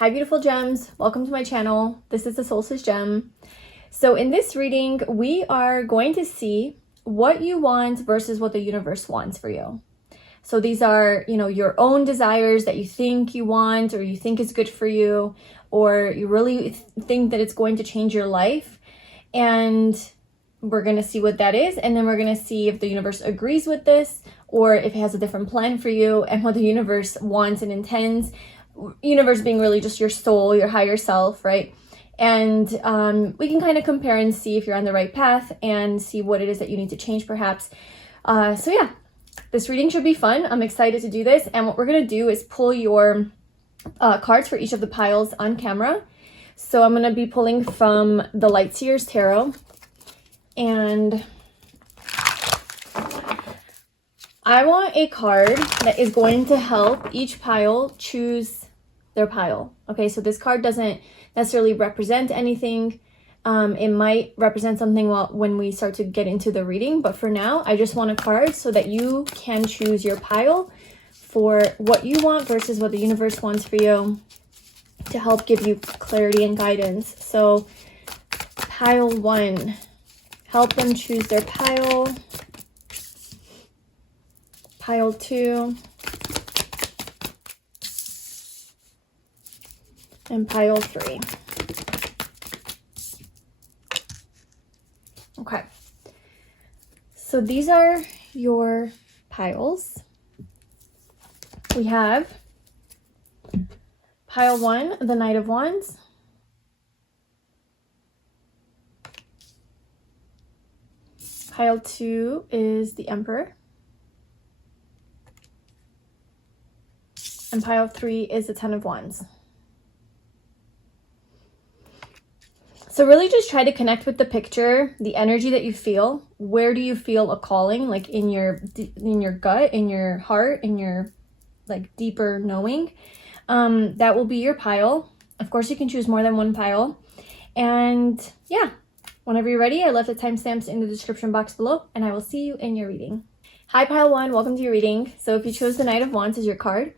Hi beautiful gems, welcome to my channel. This is the Solstice Gem. So in this reading, we are going to see what you want versus what the universe wants for you. So these are, your own desires that you think you want or you think is good for you, or you really think that it's going to change your life. And we're going to see what that is. And then we're going to see if the universe agrees with this or if it has a different plan for you and what the universe wants and intends. Universe being really just your soul, your higher self, right? And we can kind of compare and see if you're on the right path and see what it is that you need to change perhaps. So yeah, this reading should be fun. I'm excited to do this. And what we're going to do is pull your cards for each of the piles on camera. So I'm going to be pulling from the Light Seers Tarot. And I want a card that is going to help each pile choose their pile. Okay, so this card doesn't necessarily represent anything. It might represent something when we start to get into the reading, but for now, I just want a card so that you can choose your pile for what you want versus what the universe wants for you to help give you clarity and guidance. So, pile 1, help them choose their pile. Pile 2. And pile 3. Okay. So these are your piles. We have pile 1, the Knight of Wands. Pile 2 is the Emperor. And pile 3 is the Ten of Wands. So really just try to connect with the picture, the energy that you feel. Where do you feel a calling? Like in your gut, in your heart, in your like deeper knowing. That will be your pile. Of course, you can choose more than one pile. And yeah, whenever you're ready, I left the timestamps in the description box below, and I will see you in your reading. Hi, pile 1. Welcome to your reading. So if you chose the Knight of Wands as your card,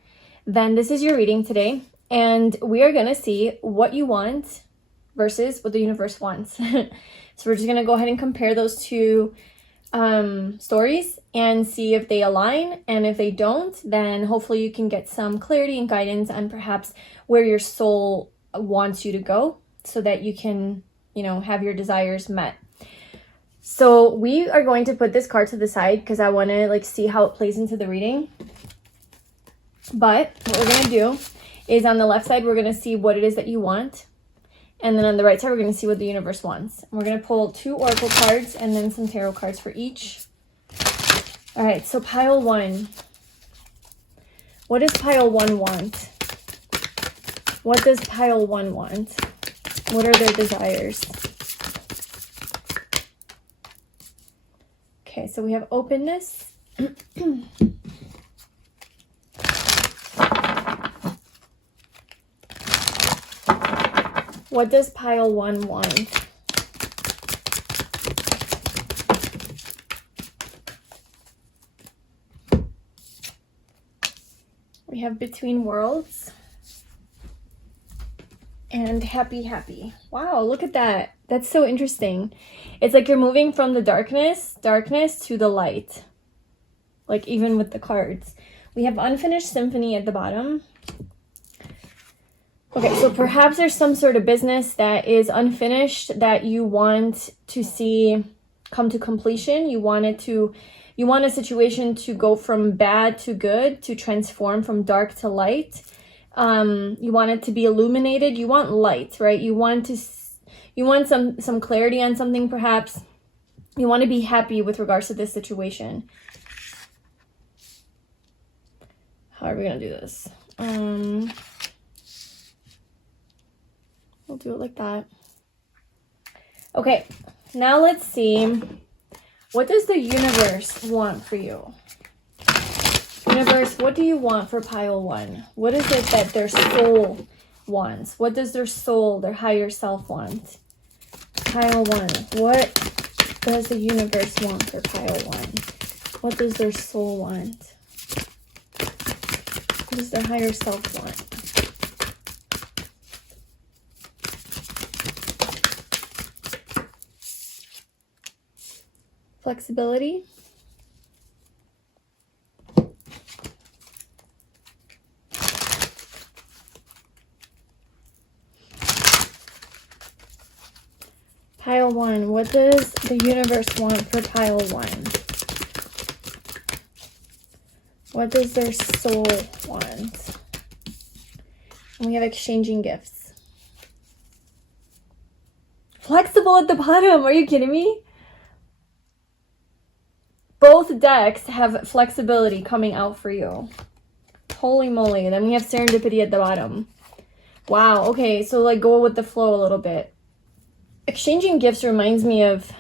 then this is your reading today. And we are going to see what you want versus what the universe wants. So we're just going to go ahead and compare those two stories and see if they align. And if they don't, then hopefully you can get some clarity and guidance on perhaps where your soul wants you to go so that you can, have your desires met. So we are going to put this card to the side because I want to see how it plays into the reading. But what we're going to do is on the left side, we're going to see what it is that you want. And then on the right side, we're going to see what the universe wants. And we're going to pull 2 oracle cards and then some tarot cards for each. All right, so pile 1. What does pile 1 want? What does pile 1 want? What are their desires? Okay, so we have openness. What does pile 1 want? We have between worlds and happy. Wow, look at that. That's so interesting. It's like you're moving from the darkness to the light. Like even with the cards. We have unfinished symphony at the bottom. Okay, so perhaps there's some sort of business that is unfinished that you want to see come to completion. You want a situation to go from bad to good, to transform from dark to light. You want it to be illuminated. You want light, right? You want some clarity on something perhaps. You want to be happy with regards to this situation. How are we going to do this? We'll do it like that. Okay, now let's see. What does the universe want for you? Universe, what do you want for pile 1? What is it that their soul wants? What does their soul, their higher self want? Pile 1. What does the universe want for pile 1? What does their soul want? What does their higher self want? flexibility. Pile 1, what does the universe want for pile 1? What does their soul want? And we have exchanging gifts. Flexible at the bottom, are you kidding me? Both decks have flexibility coming out for you. Holy moly. Then we have serendipity at the bottom. Wow, okay, so like go with the flow a little bit. Exchanging gifts reminds me of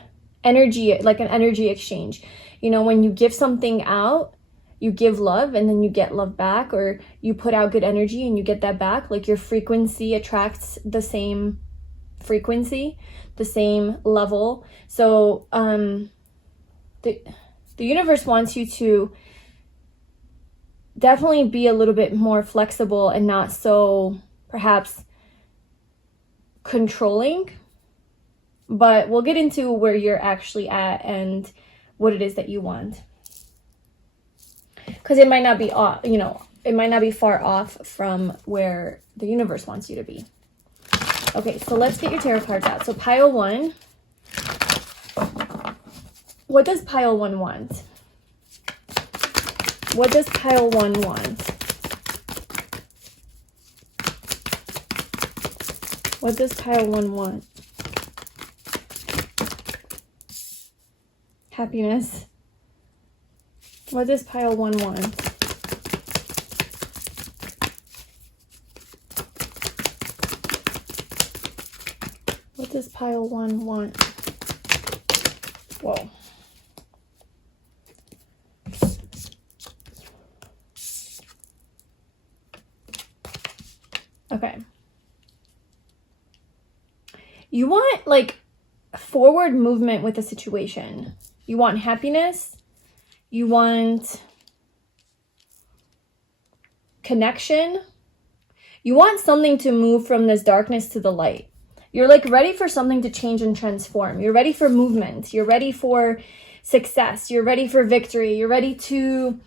energy, like an energy exchange. You know, when you give something out, you give love and then you get love back, or you put out good energy and you get that back. Like your frequency attracts the same frequency, the same level. So the universe wants you to definitely be a little bit more flexible and not so perhaps controlling. But we'll get into where you're actually at and what it is that you want. Because it might not be, you know, it might not be far off from where the universe wants you to be. Okay, so let's get your tarot cards out. So pile 1. What does pile 1 want? What does pile 1 want? What does pile 1 want? Happiness. What does pile 1 want? What does pile 1 want? Whoa. Okay. You want like forward movement with the situation. You want happiness. You want connection. You want something to move from this darkness to the light. You're like ready for something to change and transform. You're ready for movement. You're ready for success. You're ready for victory. You're ready to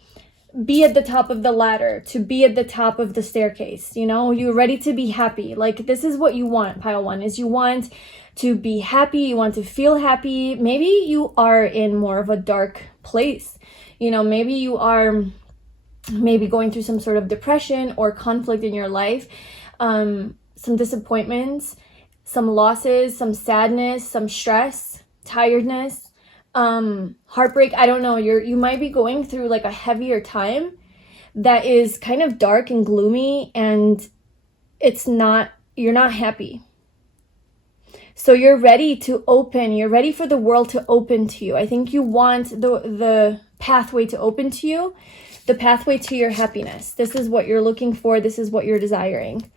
be at the top of the ladder, to be at the top of the staircase. You know, you're ready to be happy. Like this is what you want, pile 1, is you want to be happy. You want to feel happy. Maybe you are in more of a dark place. You know, maybe you are going through some sort of depression or conflict in your life, some disappointments, some losses, some sadness, some stress, tiredness, heartbreak. I don't know. You might be going through like a heavier time that is kind of dark and gloomy, and you're not happy. So you're ready to open. You're ready for the world to open to you. I think you want the pathway to open to you, the pathway to your happiness. This is what you're looking for. This is what you're desiring.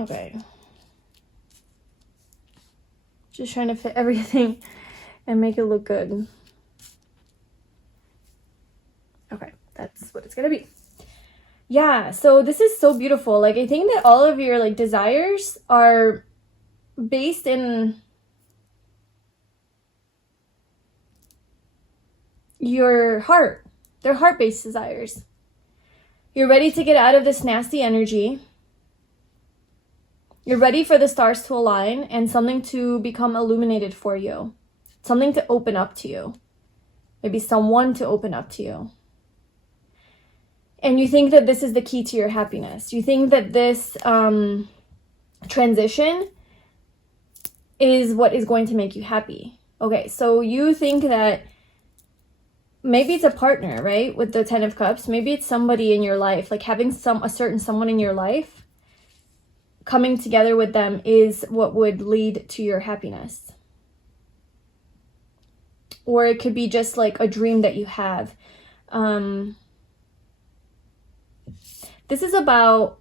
Okay. Just trying to fit everything and make it look good. Okay, that's what it's gonna be. Yeah, so this is so beautiful. Like, I think that all of your like desires are based in your heart. They're heart-based desires. You're ready to get out of this nasty energy. You're ready for the stars to align and something to become illuminated for you. Something to open up to you. Maybe someone to open up to you. And you think that this is the key to your happiness. You think that this transition is what is going to make you happy. Okay, so you think that maybe it's a partner, right? With the 10 of Cups. Maybe it's somebody in your life. Like having a certain someone in your life. Coming together with them is what would lead to your happiness. Or it could be just like a dream that you have. This is about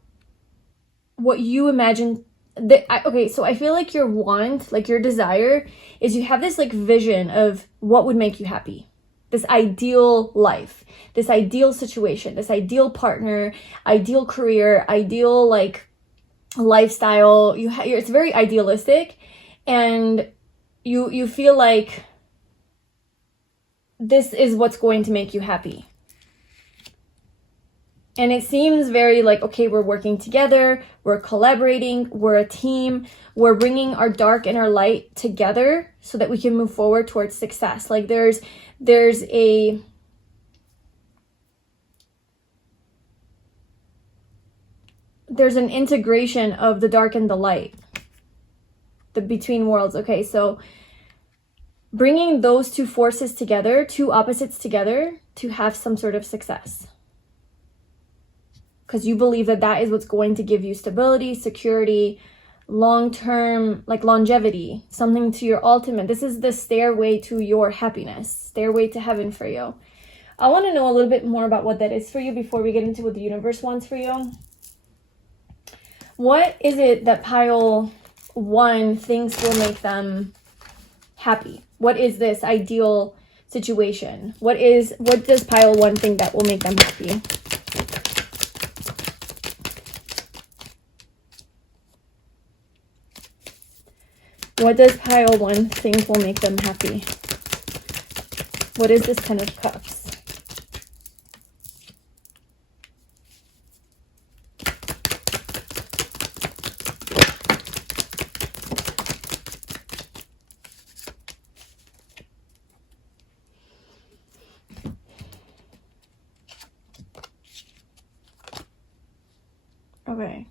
what you imagine. Okay, so I feel like your want, like your desire, is you have this like vision of what would make you happy. this ideal life, this ideal situation, this ideal partner, ideal career, ideal like lifestyle. It's very idealistic, and you feel like this is what's going to make you happy. And it seems very like, okay, we're working together, we're collaborating, we're a team, we're bringing our dark and our light together so that we can move forward towards success. Like there's an integration of the dark and the light, the between worlds. Okay, so bringing those two forces together, two opposites together, to have some sort of success. Because you believe that that is what's going to give you stability, security, long-term, like longevity, something to your ultimate. This is the stairway to your happiness, stairway to heaven for you. I want to know a little bit more about what that is for you before we get into what the universe wants for you. What is it that pile 1 thinks will make them happy? What is this ideal situation? What does pile 1 think that will make them happy? What does pile 1 think will make them happy? What is this 10 of Cups? Okay.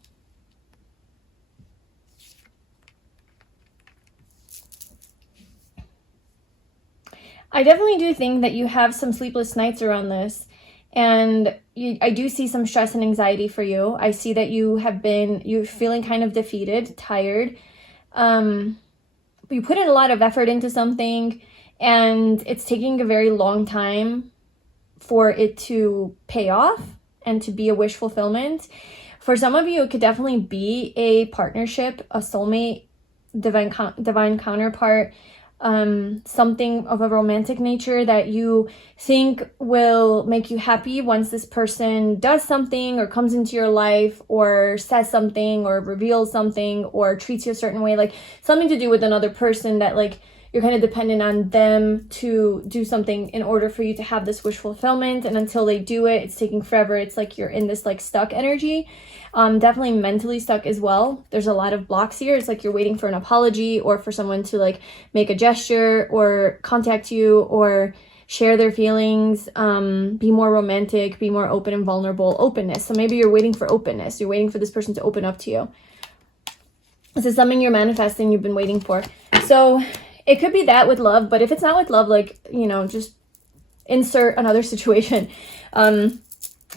I definitely do think that you have some sleepless nights around this, and I do see some stress and anxiety for you. I see that you're feeling kind of defeated, tired. You put in a lot of effort into something, and it's taking a very long time for it to pay off and to be a wish fulfillment. For some of you, it could definitely be a partnership, a soulmate, divine counterpart, something of a romantic nature that you think will make you happy once this person does something or comes into your life or says something or reveals something or treats you a certain way, like something to do with another person that like you're kind of dependent on them to do something in order for you to have this wish fulfillment. And until they do it, it's taking forever. It's like you're in this like stuck energy. Definitely mentally stuck as well. There's a lot of blocks here. It's like you're waiting for an apology or for someone to like make a gesture or contact you or share their feelings, be more romantic, be more open and vulnerable. Openness. So maybe you're waiting for openness. You're waiting for this person to open up to you. This is something you're manifesting, you've been waiting for. So it could be that with love, but if it's not with love, like, you know, just insert another situation.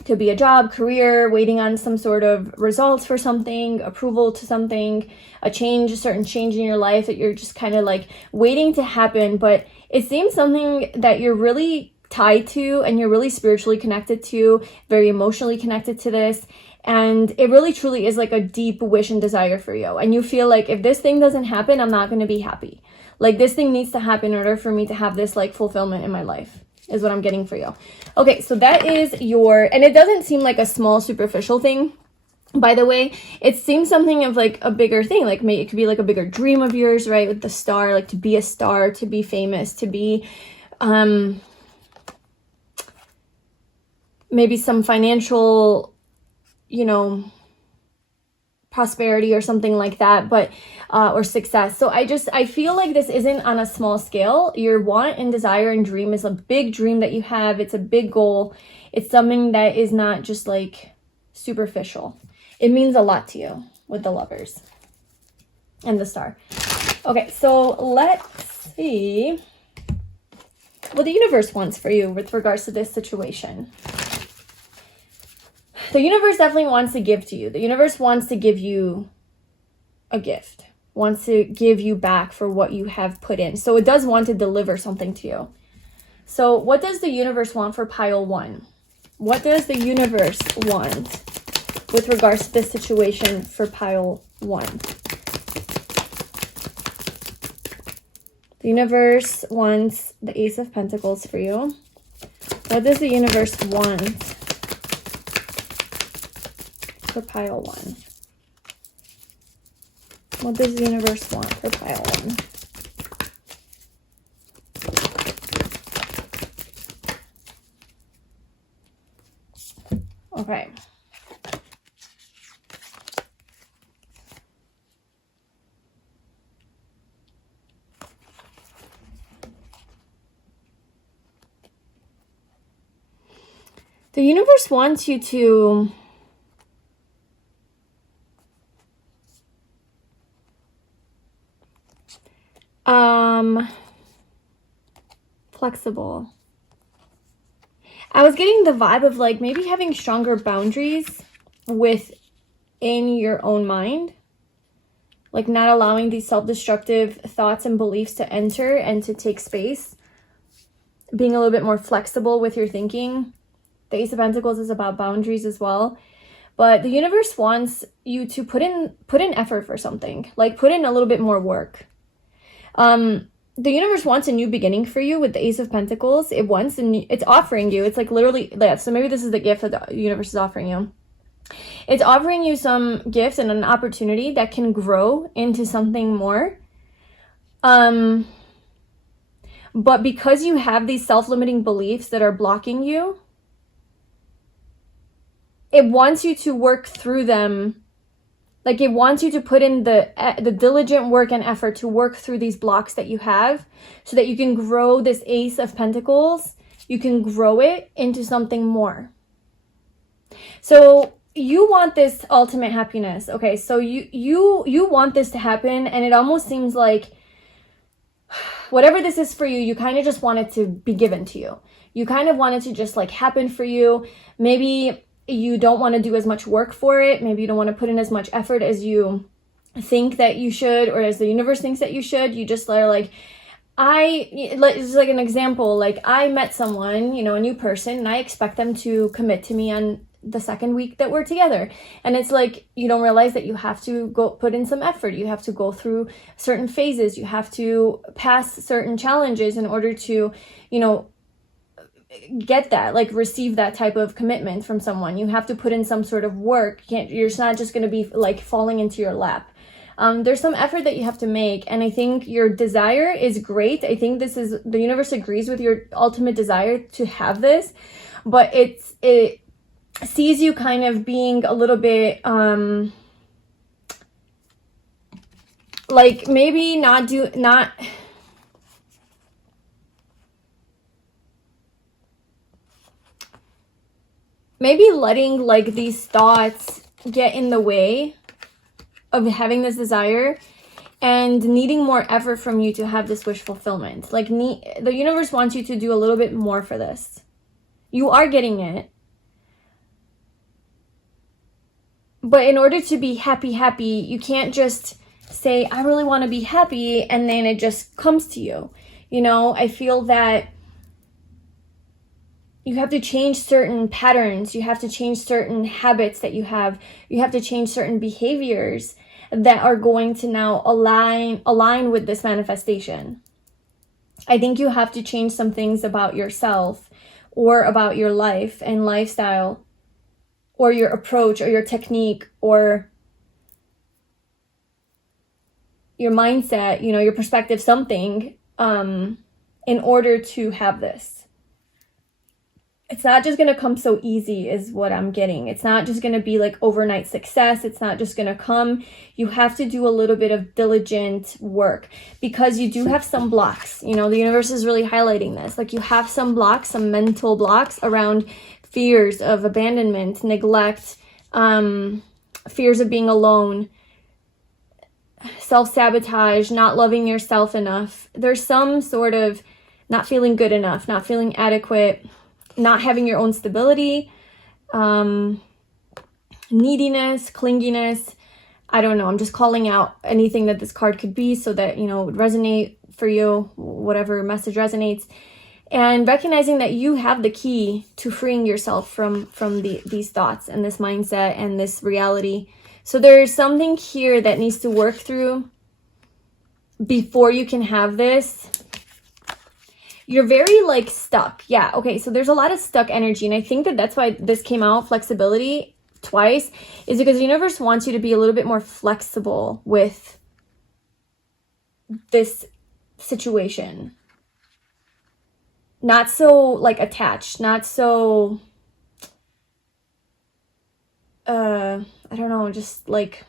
Could be a job, career, waiting on some sort of results for something, approval to something, a certain change in your life that you're just kind of like waiting to happen. But it seems something that you're really tied to and you're really spiritually connected to, very emotionally connected to this. And it really truly is like a deep wish and desire for you. And you feel like if this thing doesn't happen, I'm not going to be happy. Like this thing needs to happen in order for me to have this like fulfillment in my life, is what I'm getting for you. Okay, so that is and it doesn't seem like a small superficial thing, by the way. It seems something of like a bigger thing, like maybe it could be like a bigger dream of yours, right? With the star, like to be a star, to be famous, to be maybe some financial, you know, prosperity or something like that, but or success. So I feel like this isn't on a small scale. Your want and desire and dream is a big dream that you have. It's a big goal. It's something that is not just like superficial. It means a lot to you with the Lovers and the Star. Okay, so let's see what the universe wants for you with regards to this situation. The universe definitely wants to give to you. The universe wants to give you a gift, wants to give you back for what you have put in. So it does want to deliver something to you. So what does the universe want for pile 1? What does the universe want with regards to this situation for pile 1? The universe wants the Ace of Pentacles for you. What does the universe want for pile 1? What does the universe want for pile 1? Okay. The universe wants you to flexible. I was getting the vibe of like maybe having stronger boundaries within your own mind. Like not allowing these self-destructive thoughts and beliefs to enter and to take space. Being a little bit more flexible with your thinking. The Ace of Pentacles is about boundaries as well. But the universe wants you to put in effort for something. Like put in a little bit more work. The universe wants a new beginning for you with the Ace of Pentacles. It's offering you. It's like literally, yeah, so maybe this is the gift that the universe is offering you. It's offering you some gifts and an opportunity that can grow into something more. But because you have these self-limiting beliefs that are blocking you, it wants you to work through them. Like it wants you to put in the diligent work and effort to work through these blocks that you have so that you can grow this Ace of Pentacles. You can grow it into something more. So you want this ultimate happiness. Okay, so you want this to happen, and it almost seems like whatever this is for you, you kind of just want it to be given to you. You kind of want it to just like happen for you. Maybe you don't want to do as much work for it. Maybe you don't want to put in as much effort as you think that you should, or as the universe thinks that you should. You just are like, it's like an example, like I met someone, a new person, and I expect them to commit to me on the second week that we're together. And it's like, you don't realize that you have to go put in some effort. You have to go through certain phases. You have to pass certain challenges in order to, get that, like receive that type of commitment from someone. You have to put in some sort of work. You're not just going to be like falling into your lap. There's some effort that you have to make. And I think your desire is great. I think the universe agrees with your ultimate desire to have this, but it sees you kind of being a little bit, like maybe maybe letting like these thoughts get in the way of having this desire and needing more effort from you to have this wish fulfillment. Like the universe wants you to do a little bit more for this. You are getting it. But in order to be happy, you can't just say, I really want to be happy, and then it just comes to you. I feel that you have to change certain patterns. You have to change certain habits that you have. You have to change certain behaviors that are going to now align with this manifestation. I think you have to change some things about yourself or about your life and lifestyle or your approach or your technique or your mindset, your perspective, something in order to have this. It's not just going to come so easy is what I'm getting. It's not just going to be like overnight success. It's not just going to come. You have to do a little bit of diligent work because you do have some blocks. The universe is really highlighting this. Like you have some blocks, some mental blocks around fears of abandonment, neglect, fears of being alone, self-sabotage, not loving yourself enough. There's some sort of not feeling good enough, not feeling adequate, not having your own stability, neediness, clinginess. I don't know. I'm just calling out anything that this card could be so that, it would resonate for you, whatever message resonates. And recognizing that you have the key to freeing yourself from these thoughts and this mindset and this reality. So there's something here that needs to work through before you can have this. You're very like stuck. Yeah. Okay. So there's a lot of stuck energy. And I think that that's why this came out, flexibility, twice, is because the universe wants you to be a little bit more flexible with this situation. Not so like attached, not so, I don't know, just like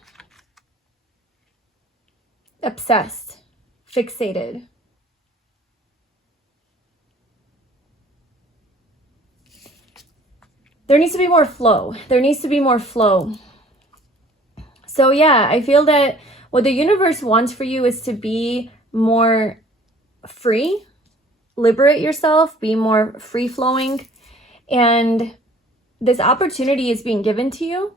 obsessed, fixated. There needs to be more flow. There needs to be more flow. So yeah, I feel that what the universe wants for you is to be more free, liberate yourself, be more free-flowing. And this opportunity is being given to you,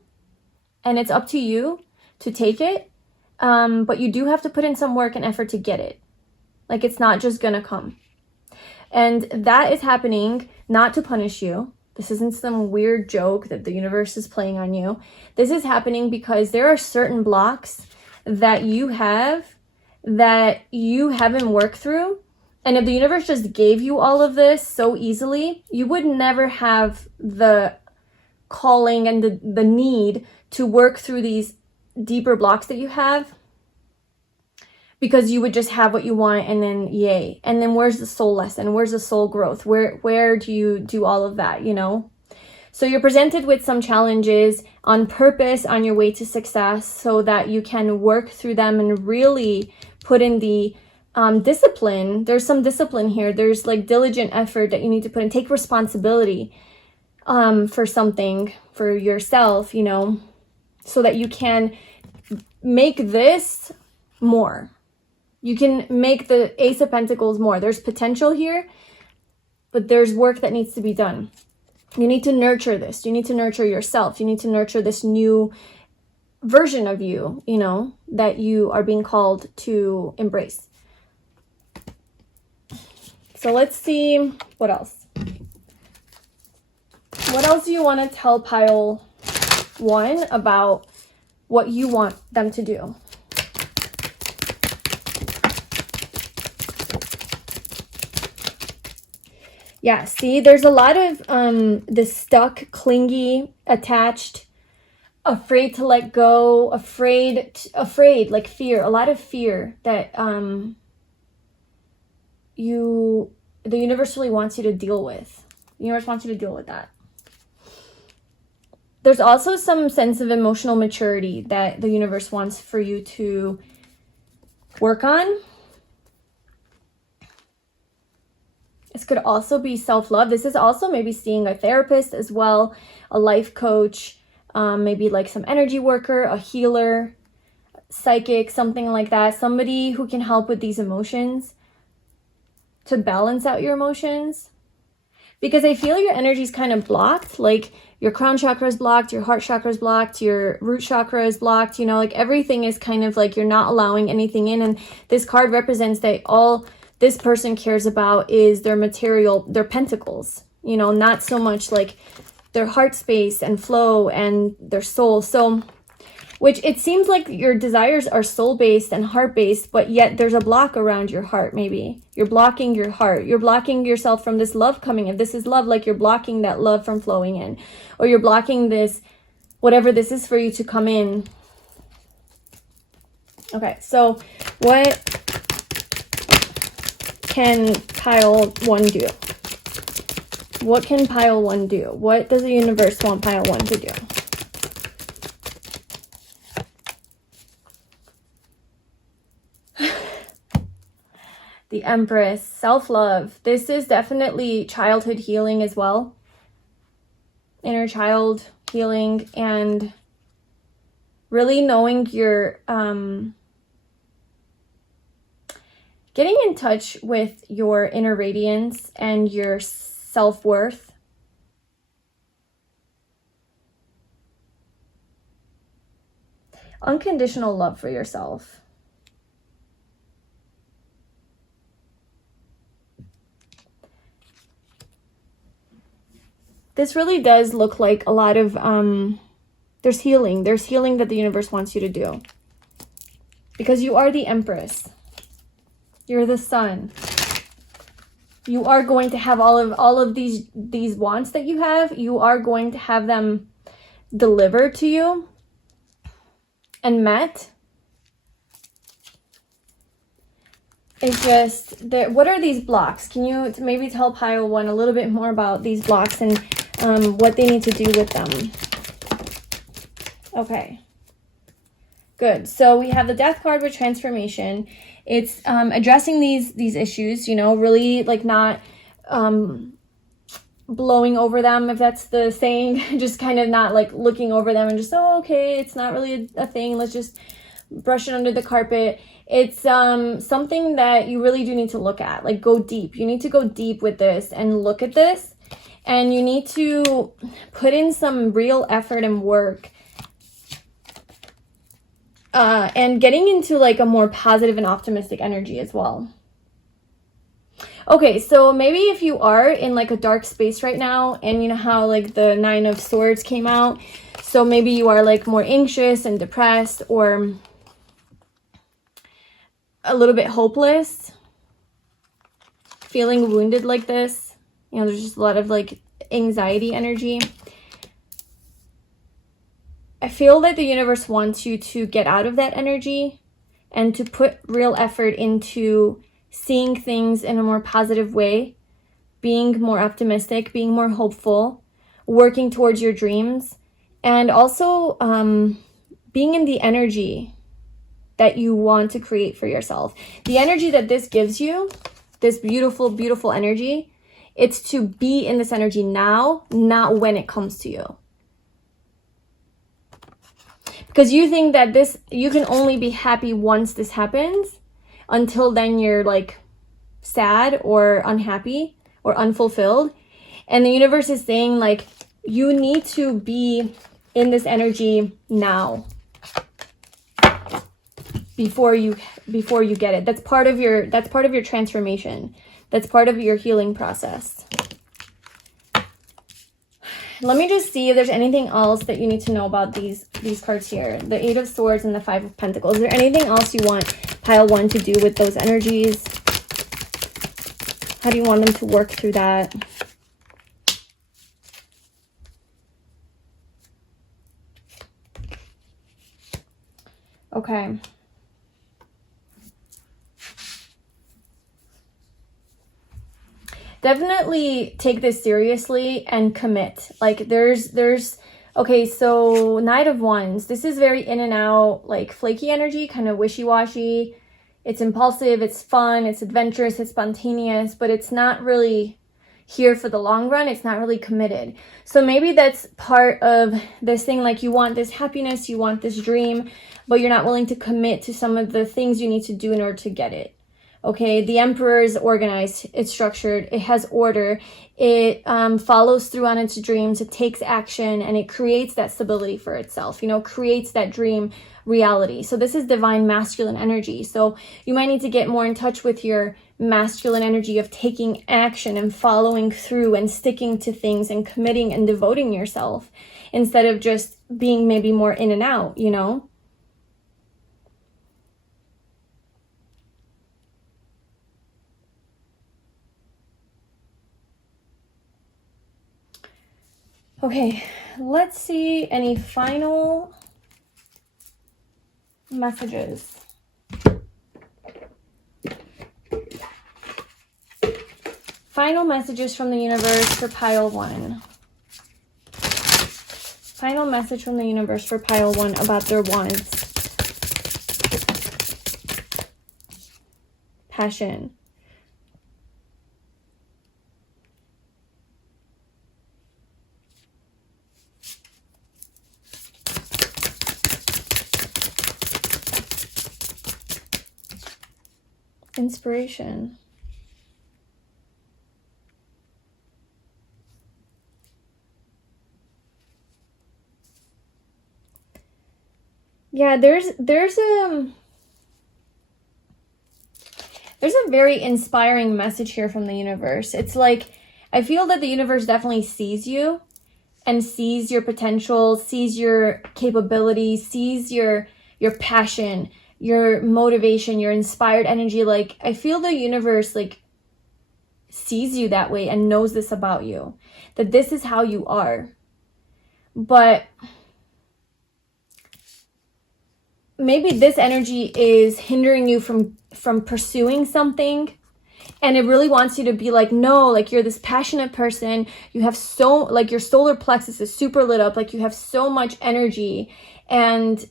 and it's up to you to take it. But you do have to put in some work and effort to get it. Like, it's not just gonna come. And that is happening not to punish you. This isn't some weird joke that the universe is playing on you. This is happening because there are certain blocks that you have that you haven't worked through. And if the universe just gave you all of this so easily, you would never have the calling and the need to work through these deeper blocks that you have, because you would just have what you want and then yay. And then where's the soul lesson? Where's the soul growth? Where do you do all of that, you know? So you're presented with some challenges on purpose on your way to success so that you can work through them and really put in the discipline. There's some discipline here. There's like diligent effort that you need to put in. Take responsibility for something, for yourself, you know, so that you can make this more. You can make the Ace of Pentacles more. There's potential here, but there's work that needs to be done. You need to nurture this. You need to nurture yourself. You need to nurture this new version of you, you know, that you are being called to embrace. So let's see what else. What else do you want to tell pile 1 about what you want them to do? Yeah, see, there's a lot of this stuck, clingy, attached, afraid to let go, afraid, like fear, a lot of fear that the universe really wants you to deal with. The universe wants you to deal with that. There's also some sense of emotional maturity that the universe wants for you to work on. This could also be self-love. This is also maybe seeing a therapist as well, a life coach, maybe like some energy worker, a healer, psychic, something like that. Somebody who can help with these emotions, to balance out your emotions. Because I feel your energy is kind of blocked. Like your crown chakra is blocked, your heart chakra is blocked, your root chakra is blocked. You know, like everything is kind of like you're not allowing anything in. And this card represents that all this person cares about is their material, their pentacles, you know, not so much like their heart space and flow and their soul. So, which it seems like your desires are soul-based and heart-based, but yet there's a block around your heart. Maybe you're blocking your heart. You're blocking yourself from this love coming in. If this is love, like you're blocking that love from flowing in, or you're blocking this, whatever this is for you to come in. Okay, so what can pile 1 do? What can pile 1 do? What does the universe want pile 1 to do? The Empress, self-love. This is definitely childhood healing as well. Inner child healing and really knowing your, getting in touch with your inner radiance and your self-worth. Unconditional love for yourself. This really does look like a lot of, there's healing. There's healing that the universe wants you to do. Because you are the Empress. You're the sun. You are going to have all of these wants that you have. You are going to have them delivered to you and met. It's just that, what are these blocks? Can you maybe tell pile 1 a little bit more about these blocks and what they need to do with them? Okay. Good. So we have the Death card with transformation. It's addressing these issues, you know, really like not blowing over them, if that's the saying, just kind of not like looking over them and just, oh, okay, it's not really a thing. Let's just brush it under the carpet. It's something that you really do need to look at, like go deep. You need to go deep with this and look at this, and you need to put in some real effort and work and getting into like a more positive and optimistic energy as well. Okay, so maybe if you are in like a dark space right now, and you know how like the 9 of Swords came out, so maybe you are like more anxious and depressed, or a little bit hopeless, feeling wounded like this. You know, there's just a lot of like anxiety energy. I feel that the universe wants you to get out of that energy and to put real effort into seeing things in a more positive way, being more optimistic, being more hopeful, working towards your dreams, and also being in the energy that you want to create for yourself. The energy that this gives you, this beautiful, beautiful energy, it's to be in this energy now, not when it comes to you. Because you think that you can only be happy once this happens. Until then, you're like sad or unhappy or unfulfilled. And the universe is saying like, you need to be in this energy now. Before you get it. That's part of your transformation. That's part of your healing process. Let me just see if there's anything else that you need to know about these cards here. The 8 of Swords and the 5 of Pentacles. Is there anything else you want pile 1 to do with those energies? How do you want them to work through that? Okay. Definitely take this seriously and commit. Like there's okay, so Knight of Wands. This is very in and out, like flaky energy, kind of wishy-washy. It's impulsive, it's fun, it's adventurous, it's spontaneous, but it's not really here for the long run. It's not really committed. So maybe that's part of this thing, like you want this happiness, you want this dream, but you're not willing to commit to some of the things you need to do in order to get it. Okay, the Emperor is organized, it's structured, it has order, it follows through on its dreams, it takes action, and it creates that stability for itself, you know, creates that dream reality. So this is divine masculine energy. So you might need to get more in touch with your masculine energy of taking action and following through and sticking to things and committing and devoting yourself instead of just being maybe more in and out, you know? Okay, let's see any final messages. Final messages from the universe for pile 1. Final message from the universe for pile 1 about their wands. Passion. Inspiration. Yeah, there's a very inspiring message here from the universe. It's like, I feel that the universe definitely sees you and sees your potential, sees your capability, sees your passion, your motivation, your inspired energy. Like, I feel the universe like sees you that way and knows this about you, that this is how you are. But maybe this energy is hindering you from pursuing something, and it really wants you to be like, no, like you're this passionate person, you have so, like your solar plexus is super lit up, like you have so much energy and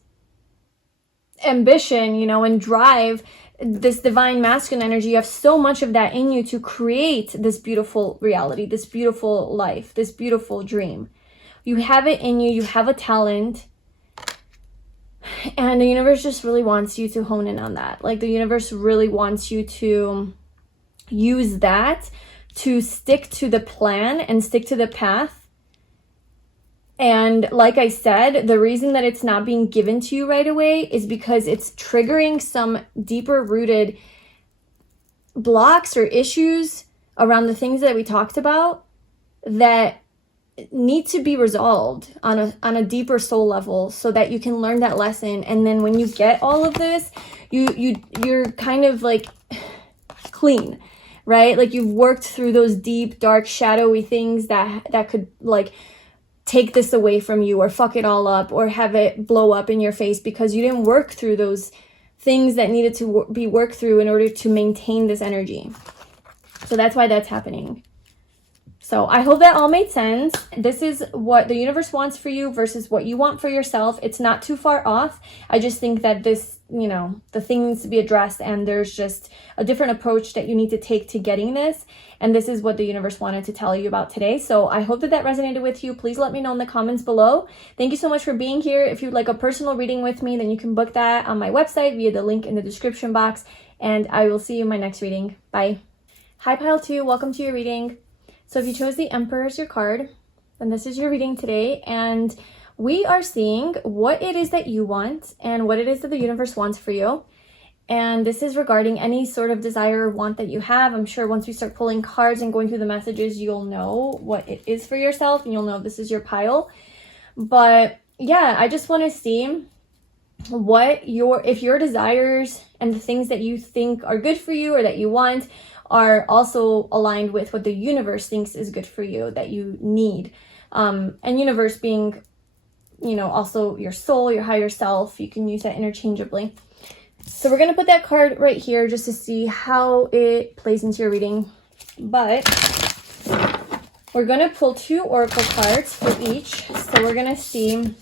ambition, you know, and drive, this divine masculine energy. You have so much of that in you to create this beautiful reality, this beautiful life, this beautiful dream. You have it in you, you have a talent, and the universe just really wants you to hone in on that. Like the universe really wants you to use that to stick to the plan and stick to the path. And like I said, the reason that it's not being given to you right away is because it's triggering some deeper rooted blocks or issues around the things that we talked about that need to be resolved on a deeper soul level, so that you can learn that lesson. And then when you get all of this, you're kind of like clean, right? Like you've worked through those deep, dark, shadowy things that could like take this away from you or fuck it all up or have it blow up in your face, because you didn't work through those things that needed to be worked through in order to maintain this energy. So that's why that's happening. So I hope that all made sense. This is what the universe wants for you versus what you want for yourself. It's not too far off. I just think that this, you know, the thing needs to be addressed, and there's just a different approach that you need to take to getting this. And this is what the universe wanted to tell you about today. So I hope that that resonated with you. Please let me know in the comments below. Thank you so much for being here. If you'd like a personal reading with me, then you can book that on my website via the link in the description box. And I will see you in my next reading. Bye. Hi, Pile 2. Welcome to your reading. So if you chose the Emperor as your card, then this is your reading today. And we are seeing what it is that you want and what it is that the universe wants for you. And this is regarding any sort of desire or want that you have. I'm sure once we start pulling cards and going through the messages, you'll know what it is for yourself, and you'll know if this is your pile. But yeah, I just want to see what if your desires and the things that you think are good for you or that you want are also aligned with what the universe thinks is good for you, that you need. And universe being, you know, also your soul, your higher self. You can use that interchangeably. So we're going to put that card right here just to see how it plays into your reading. But we're going to pull 2 oracle cards for each. So we're going to see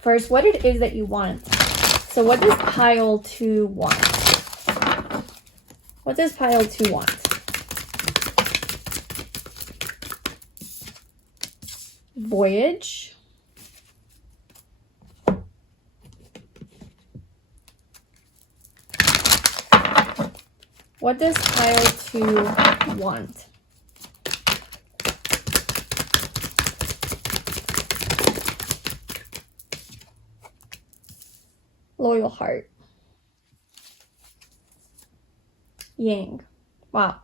first what it is that you want. So what does pile 2 want? What does pile 2 want? Voyage. What does pile 2 want? Loyal heart. Yang. Wow.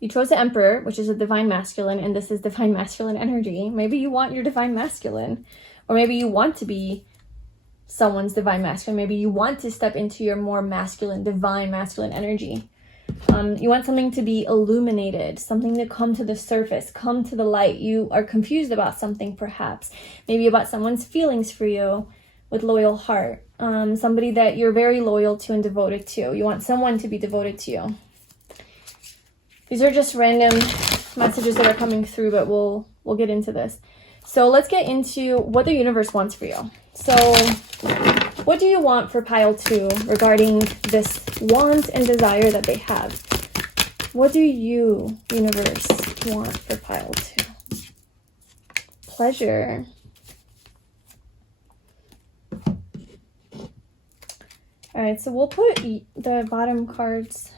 You chose the Emperor, which is a divine masculine, and this is divine masculine energy. Maybe you want your divine masculine, or maybe you want to be someone's divine masculine. Maybe you want to step into your more masculine, divine masculine energy. You want something to be illuminated, something to come to the surface, come to the light. You are confused about something, perhaps. Maybe about someone's feelings for you with loyal heart. Somebody that you're very loyal to and devoted to. You want someone to be devoted to you. These are just random messages that are coming through, but we'll get into this. So let's get into what the universe wants for you. So what do you want for pile 2 regarding this want and desire that they have? What do you, universe, want for pile 2? Pleasure. All right, so we'll put the bottom cards.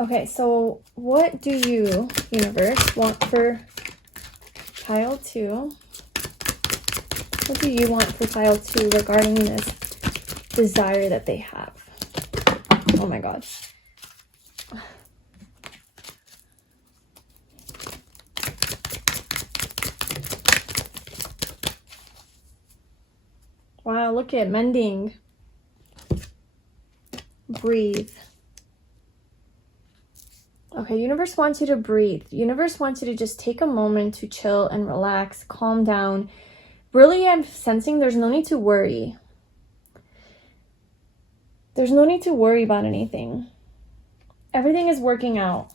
Okay, so what do you, universe, want for pile 2? What do you want for pile 2 regarding this desire that they have? Oh my God. Wow, look at mending. Breathe. Okay, universe wants you to breathe. Universe wants you to just take a moment to chill and relax, calm down. Really, I'm sensing there's no need to worry. There's no need to worry about anything. Everything is working out.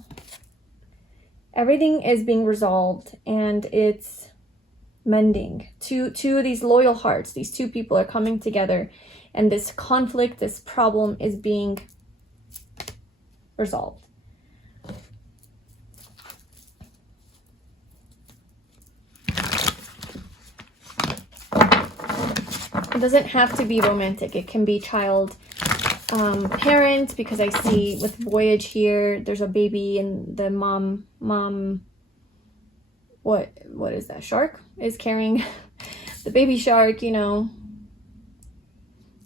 Everything is being resolved and it's mending. Two of these loyal hearts, these two people are coming together and this conflict, this problem is being resolved. It doesn't have to be romantic. It can be child, parent, because I see with Voyage here, there's a baby and the mom, what is that? Shark is carrying the baby shark, you know.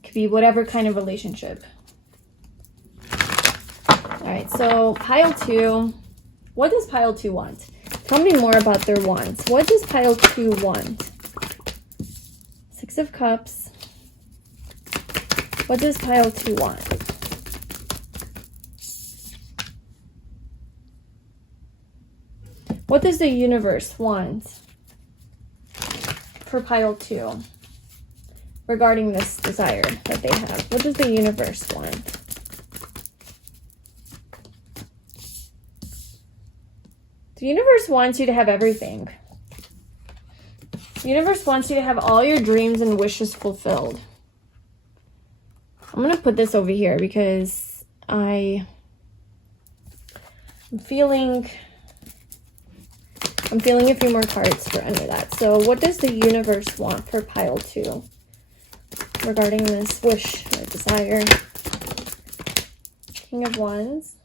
Could be whatever kind of relationship. All right, so pile 2. What does pile 2 want? Tell me more about their wants. What does pile 2 want? 6 of Cups. What does pile 2 want? What does the universe want for pile 2 regarding this desire that they have? What does the universe want? The universe wants you to have everything. The universe wants you to have all your dreams and wishes fulfilled. I'm going to put this over here because I'm feeling a few more cards for any of that. So what does the universe want for pile 2 regarding this wish or desire? King of Wands.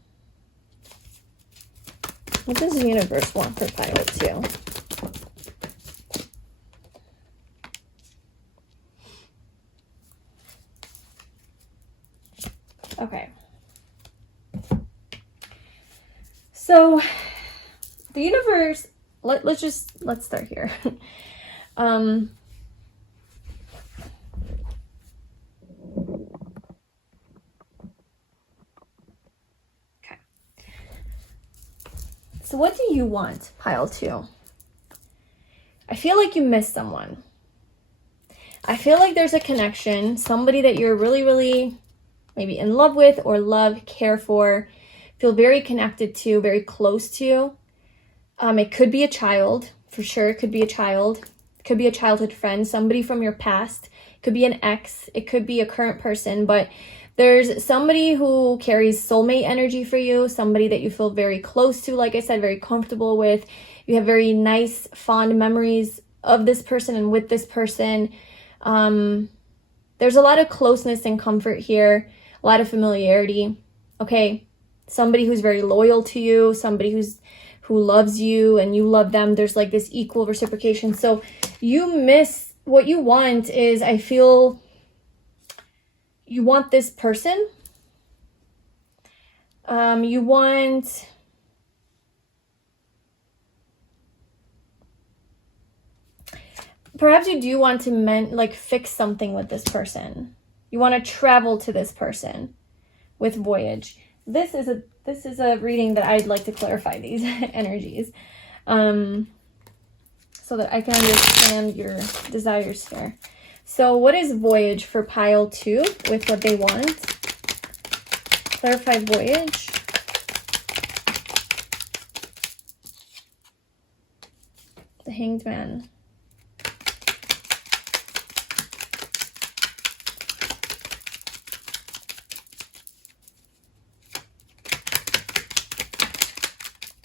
What does the universe want for pile 2? Okay. So the universe, let's start here. Okay. So what do you want, pile 2? I feel like you miss someone. I feel like there's a connection, somebody that you're really, really maybe in love with or love, care for, feel very connected to, very close to. It could be a child, for sure. It could be a child. It could be a childhood friend, somebody from your past. It could be an ex. It could be a current person, but there's somebody who carries soulmate energy for you, somebody that you feel very close to, like I said, very comfortable with. You have very nice, fond memories of this person and with this person. There's a lot of closeness and comfort here, a lot of familiarity. Okay, somebody who's very loyal to you, somebody who loves you and you love them. There's like this equal reciprocation. So you miss, what you want is, I feel you want this person. You want, perhaps you do want to fix something with this person. You want to travel to this person with Voyage. This is a reading that I'd like to clarify these energies, so that I can understand your desires here. So what is Voyage for pile 2 with what they want? Clarify Voyage. The Hanged Man.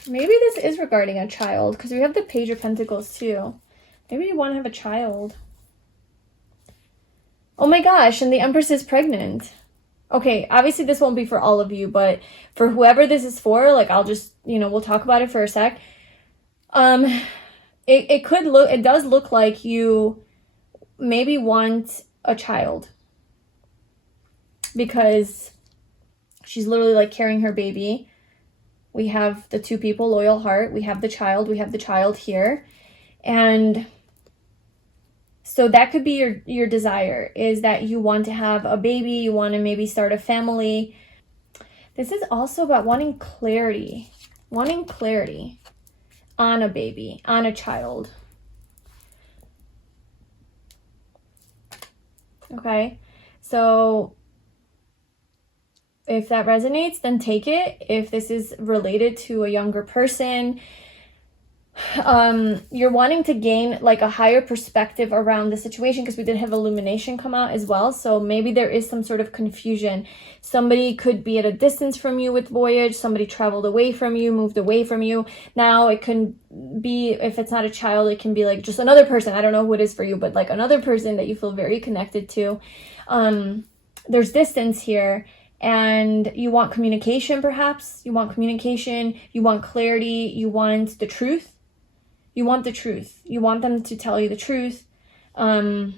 Maybe this is regarding a child, because we have the Page of Pentacles too. Maybe you want to have a child. Oh my gosh, and the Empress is pregnant. Okay, obviously this won't be for all of you, but for whoever this is for, like, I'll just, we'll talk about it for a sec. It does look like you maybe want a child, because she's literally like carrying her baby. We have the two people, loyal heart. We have the child here. And so that could be your desire, is that you want to have a baby. You want to maybe start a family. This is also about wanting clarity. wanting clarity on a baby, on a child. Okay, so if that resonates, then take it. If this is related to a younger person, you're wanting to gain like a higher perspective around the situation, because we did have illumination come out as well. So maybe there is some sort of confusion. Somebody could be at a distance from you with voyage. Somebody traveled away from you, moved away from you. Now it can be, if it's not a child, it can be like just another person. I don't know who it is for you, but like another person that you feel very connected to. There's distance here. And you want communication, perhaps. You want communication. You want clarity. You want the truth. You want the truth. You want them to tell you the truth. You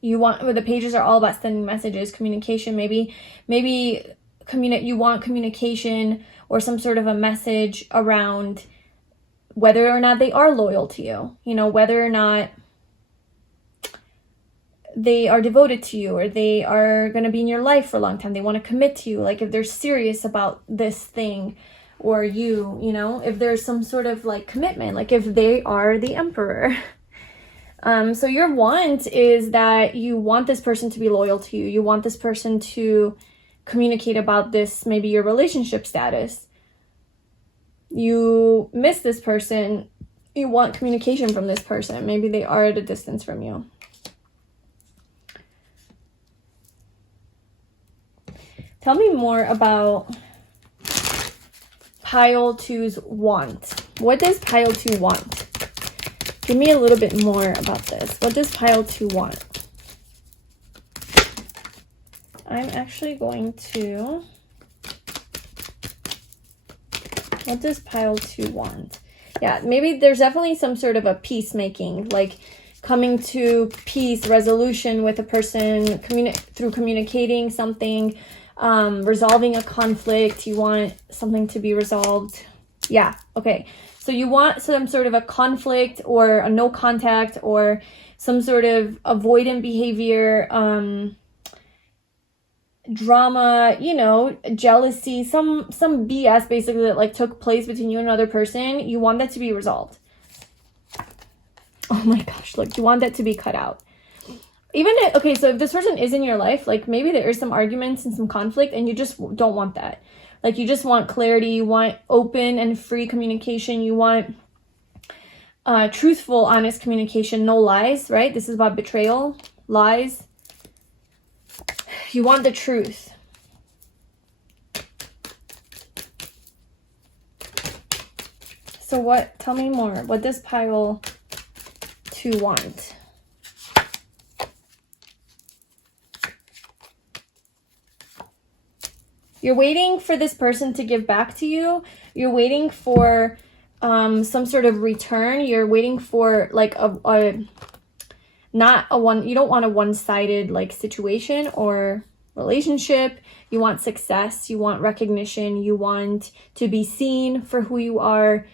want, well, the pages are all about sending messages, communication. Maybe you want communication or some sort of a message around whether or not they are loyal to you. You know, whether or not they are devoted to you, or they are going to be in your life for a long time. They want to commit to you. Like if they're serious about this thing, or you know, if there's some sort of like commitment, like if they are the emperor. So your want is that you want this person to be loyal to you. You want this person to communicate about this, maybe your relationship status. You miss this person. You want communication from this person. Maybe they are at a distance from you. Tell me more about pile 2's want. What does pile 2 want? Give me a little bit more about this. What does pile 2 want? I'm actually going to... What does pile 2 want? Yeah, maybe there's definitely some sort of a peacemaking, like coming to peace, resolution with a person, through communicating something, resolving a conflict. You want something to be resolved. Yeah, okay. So you want some sort of a conflict, or a no contact, or some sort of avoidant behavior, drama, you know, jealousy, some BS basically that like took place between you and another person. You want that to be resolved. Oh my gosh, look, you want that to be cut out. Even if, okay, so if this person is in your life, like maybe there is some arguments and some conflict, and you just don't want that. Like you just want clarity. You want open and free communication. You want truthful, honest communication. No lies, right? This is about betrayal, lies. You want the truth. So what, tell me more. What does pile 2 want? You're waiting for this person to give back to you. You're waiting for some sort of return. You're waiting for like not a one, you don't want a one-sided like situation or relationship. You want success. You want recognition. You want to be seen for who you are.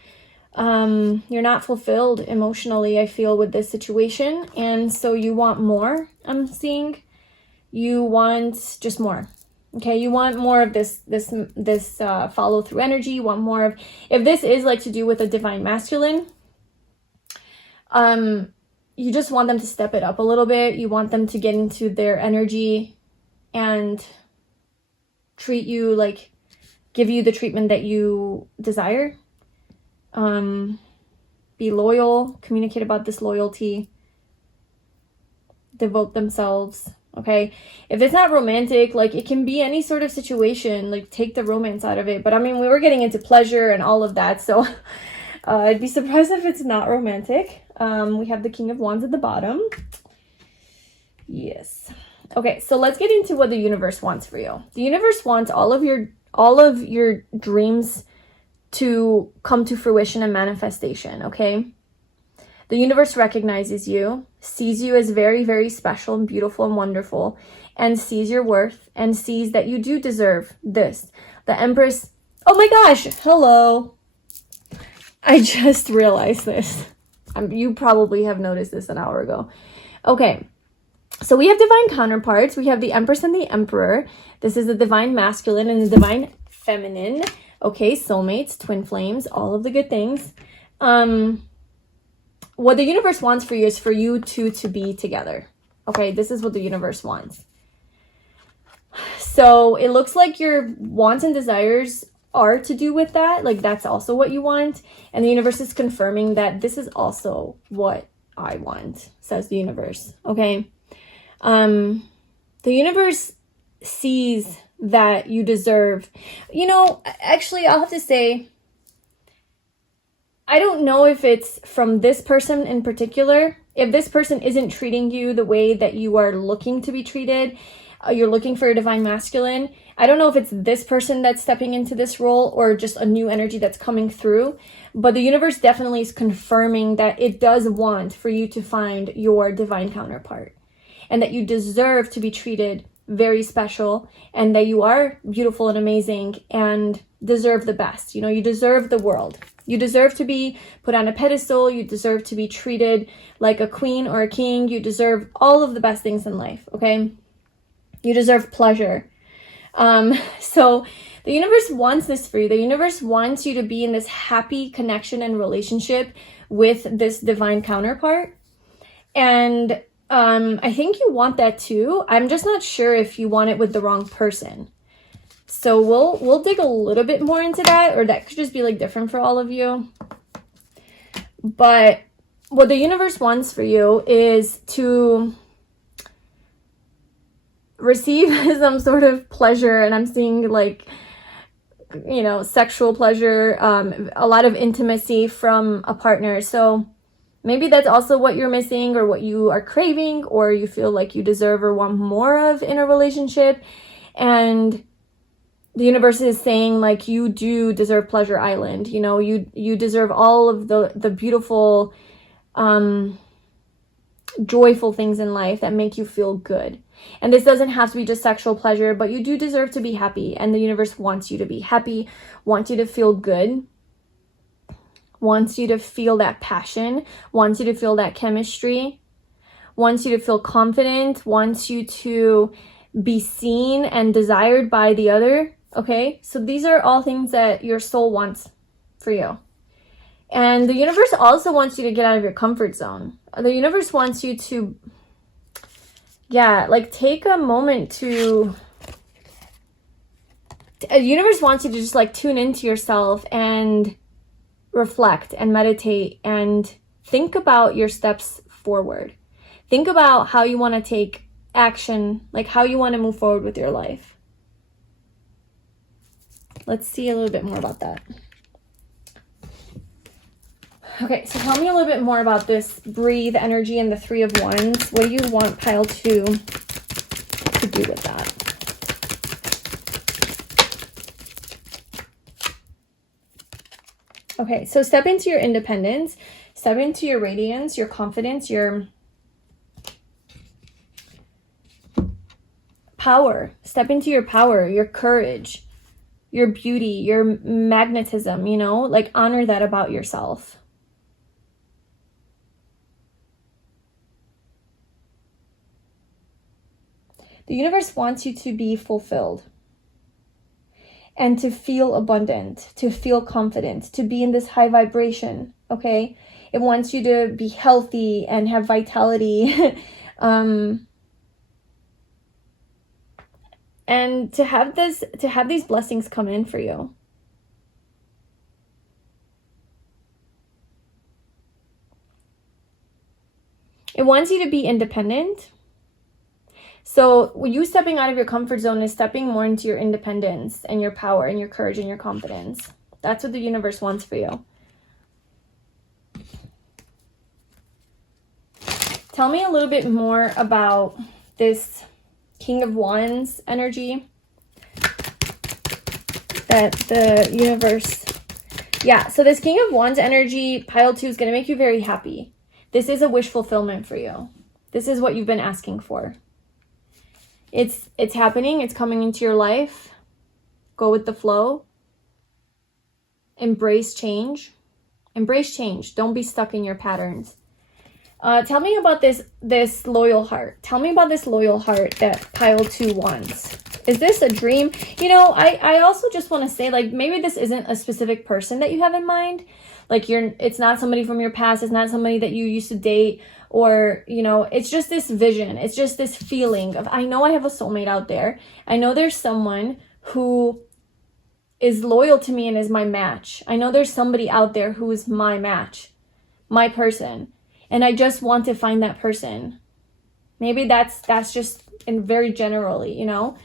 You're not fulfilled emotionally, I feel, with this situation. And so you want more, I'm seeing. You want just more. Okay, you want more of this follow through energy. You want more of, if this is like to do with a divine masculine, you just want them to step it up a little bit. You want them to get into their energy and treat you like, give you the treatment that you desire. Be loyal, communicate about this loyalty, devote themselves. Okay, if it's not romantic, like it can be any sort of situation, like take the romance out of it. But I mean, we were getting into pleasure and all of that, so I'd be surprised if it's not romantic. We have the King of Wands at the bottom. Yes. Okay, so let's get into what the universe wants for you. The universe wants all of your dreams to come to fruition and manifestation, okay? The universe recognizes you, sees you as very, very special and beautiful and wonderful, and sees your worth and sees that you do deserve this. The Empress, oh my gosh, hello. I just realized this. You probably have noticed this an hour ago. Okay, so we have divine counterparts. We have the Empress and the Emperor. This is the divine masculine and the divine feminine. Okay, soulmates, twin flames, all of the good things. What the universe wants for you is for you two to be together. Okay, this is what the universe wants. So it looks like your wants and desires are to do with that. Like that's also what you want. And the universe is confirming that this is also what I want, says the universe. Okay. The universe sees that you deserve, you know, actually I'll have to say, I don't know if it's from this person in particular. If this person isn't treating you the way that you are looking to be treated, you're looking for a divine masculine. I don't know if it's this person that's stepping into this role or just a new energy that's coming through. But the universe definitely is confirming that it does want for you to find your divine counterpart. And that you deserve to be treated very special. And that you are beautiful and amazing and deserve the best. You know, you deserve the world. You deserve to be put on a pedestal. You deserve to be treated like a queen or a king. You deserve all of the best things in life, okay? You deserve pleasure. So the universe wants this for you. The universe wants you to be in this happy connection and relationship with this divine counterpart. And I think you want that too. I'm just not sure if you want it with the wrong person. So we'll dig a little bit more into that, or that could just be like different for all of you. But what the universe wants for you is to receive some sort of pleasure, and I'm seeing like, you know, sexual pleasure, a lot of intimacy from a partner. So maybe that's also what you're missing or what you are craving or you feel like you deserve or want more of in a relationship. And the universe is saying like you do deserve Pleasure Island. You know, you deserve all of the beautiful, joyful things in life that make you feel good. And this doesn't have to be just sexual pleasure, but you do deserve to be happy. And the universe wants you to be happy, wants you to feel good, wants you to feel that passion, wants you to feel that chemistry, wants you to feel confident, wants you to be seen and desired by the other. Okay, so these are all things that your soul wants for you. And the universe also wants you to get out of your comfort zone. The universe wants you to, like take a moment to, the universe wants you to just like tune into yourself and reflect and meditate and think about your steps forward. Think about how you want to take action, like how you want to move forward with your life. Let's see a little bit more about that. Okay, so tell me a little bit more about this breathe energy and the Three of Wands. What do you want pile 2 to do with that? Okay, so step into your independence, step into your radiance, your confidence, your power. Step into your power, your courage, your beauty, your magnetism, you know, like honor that about yourself. The universe wants you to be fulfilled and to feel abundant, to feel confident, to be in this high vibration, okay? It wants you to be healthy and have vitality, and to have these blessings come in for you. It wants you to be independent. So you stepping out of your comfort zone is stepping more into your independence and your power and your courage and your confidence. That's what the universe wants for you. Tell me a little bit more about this King of Wands energy that the universe... Yeah, so this King of Wands energy, pile 2, is going to make you very happy. This is a wish fulfillment for you. This is what you've been asking for. It's happening. It's coming into your life. Go with the flow. Embrace change. Embrace change. Don't be stuck in your patterns. Tell me about this loyal heart. Tell me about this loyal heart that pile 2 wants. Is this a dream? You know, I also just want to say, like, maybe this isn't a specific person that you have in mind. Like, it's not somebody from your past. It's not somebody that you used to date, or, you know, it's just this vision. It's just this feeling of, I know I have a soulmate out there. I know there's someone who is loyal to me and is my match. I know there's somebody out there who is my match, my person. And I just want to find that person. Maybe that's just in very generally, you know?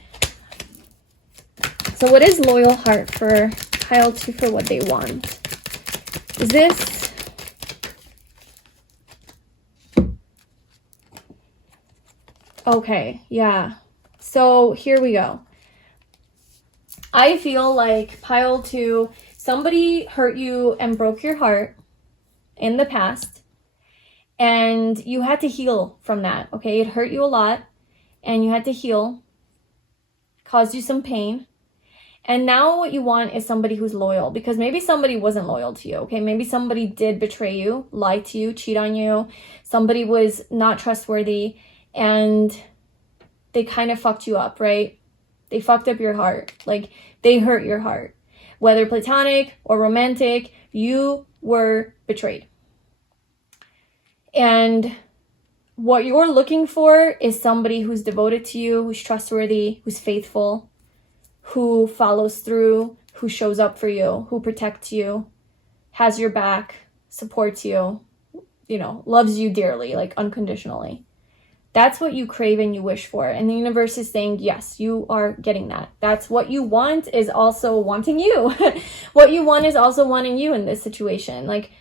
So what is loyal heart for pile 2 for what they want? Is this... Okay, yeah. So here we go. I feel like pile 2, somebody hurt you and broke your heart in the past, and you had to heal from that, okay? It hurt you a lot, and you had to heal, caused you some pain. And now what you want is somebody who's loyal, because maybe somebody wasn't loyal to you, okay? Maybe somebody did betray you, lie to you, cheat on you. Somebody was not trustworthy, and they kind of fucked you up, right? They fucked up your heart. Like, they hurt your heart. Whether platonic or romantic, you were betrayed. And what you're looking for is somebody who's devoted to you, who's trustworthy, who's faithful, who follows through, who shows up for you, who protects you, has your back, supports you, you know, loves you dearly, like unconditionally. That's what you crave and you wish for. And the universe is saying, yes, you are getting that. That's what you want is also wanting you. What you want is also wanting you in this situation. Like,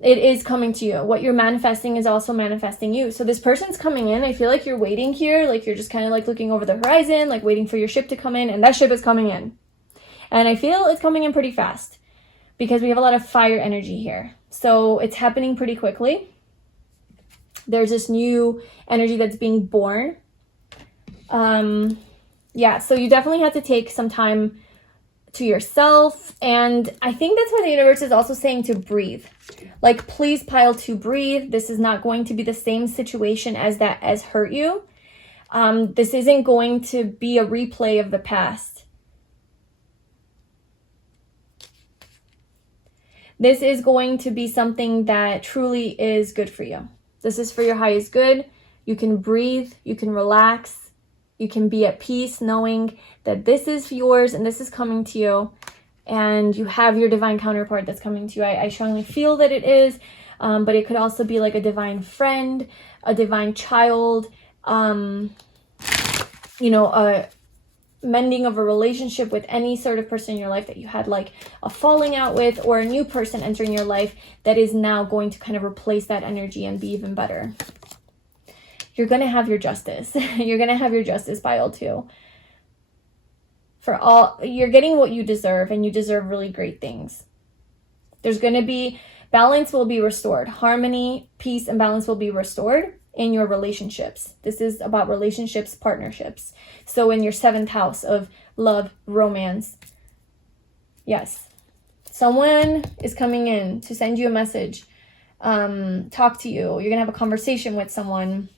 it is coming to you. What you're manifesting is also manifesting you. So this person's coming in. I feel like you're waiting here. Like, you're just kind of like looking over the horizon, like waiting for your ship to come in. And that ship is coming in. And I feel it's coming in pretty fast because we have a lot of fire energy here. So it's happening pretty quickly. There's this new energy that's being born. Yeah, so you definitely have to take some time to yourself. And I think that's why the universe is also saying to breathe. Like, please, pile 2, breathe. This is not going to be the same situation as hurt you. This isn't going to be a replay of the past. This is going to be something that truly is good for you. This is for your highest good. You can breathe, you can relax, you can be at peace knowing that this is yours and this is coming to you, and you have your divine counterpart that's coming to you. I strongly feel that it is, but it could also be like a divine friend, a divine child, you know, a mending of a relationship with any sort of person in your life that you had like a falling out with, or a new person entering your life that is now going to kind of replace that energy and be even better. You're going to have your justice. You're going to have your justice, pile 2. You're getting what you deserve, and you deserve really great things. There's going to be balance will be restored. Harmony, peace, and balance will be restored in your relationships. This is about relationships, partnerships. So in your 7th house of love, romance. Yes. Someone is coming in to send you a message, talk to you. You're going to have a conversation with someone.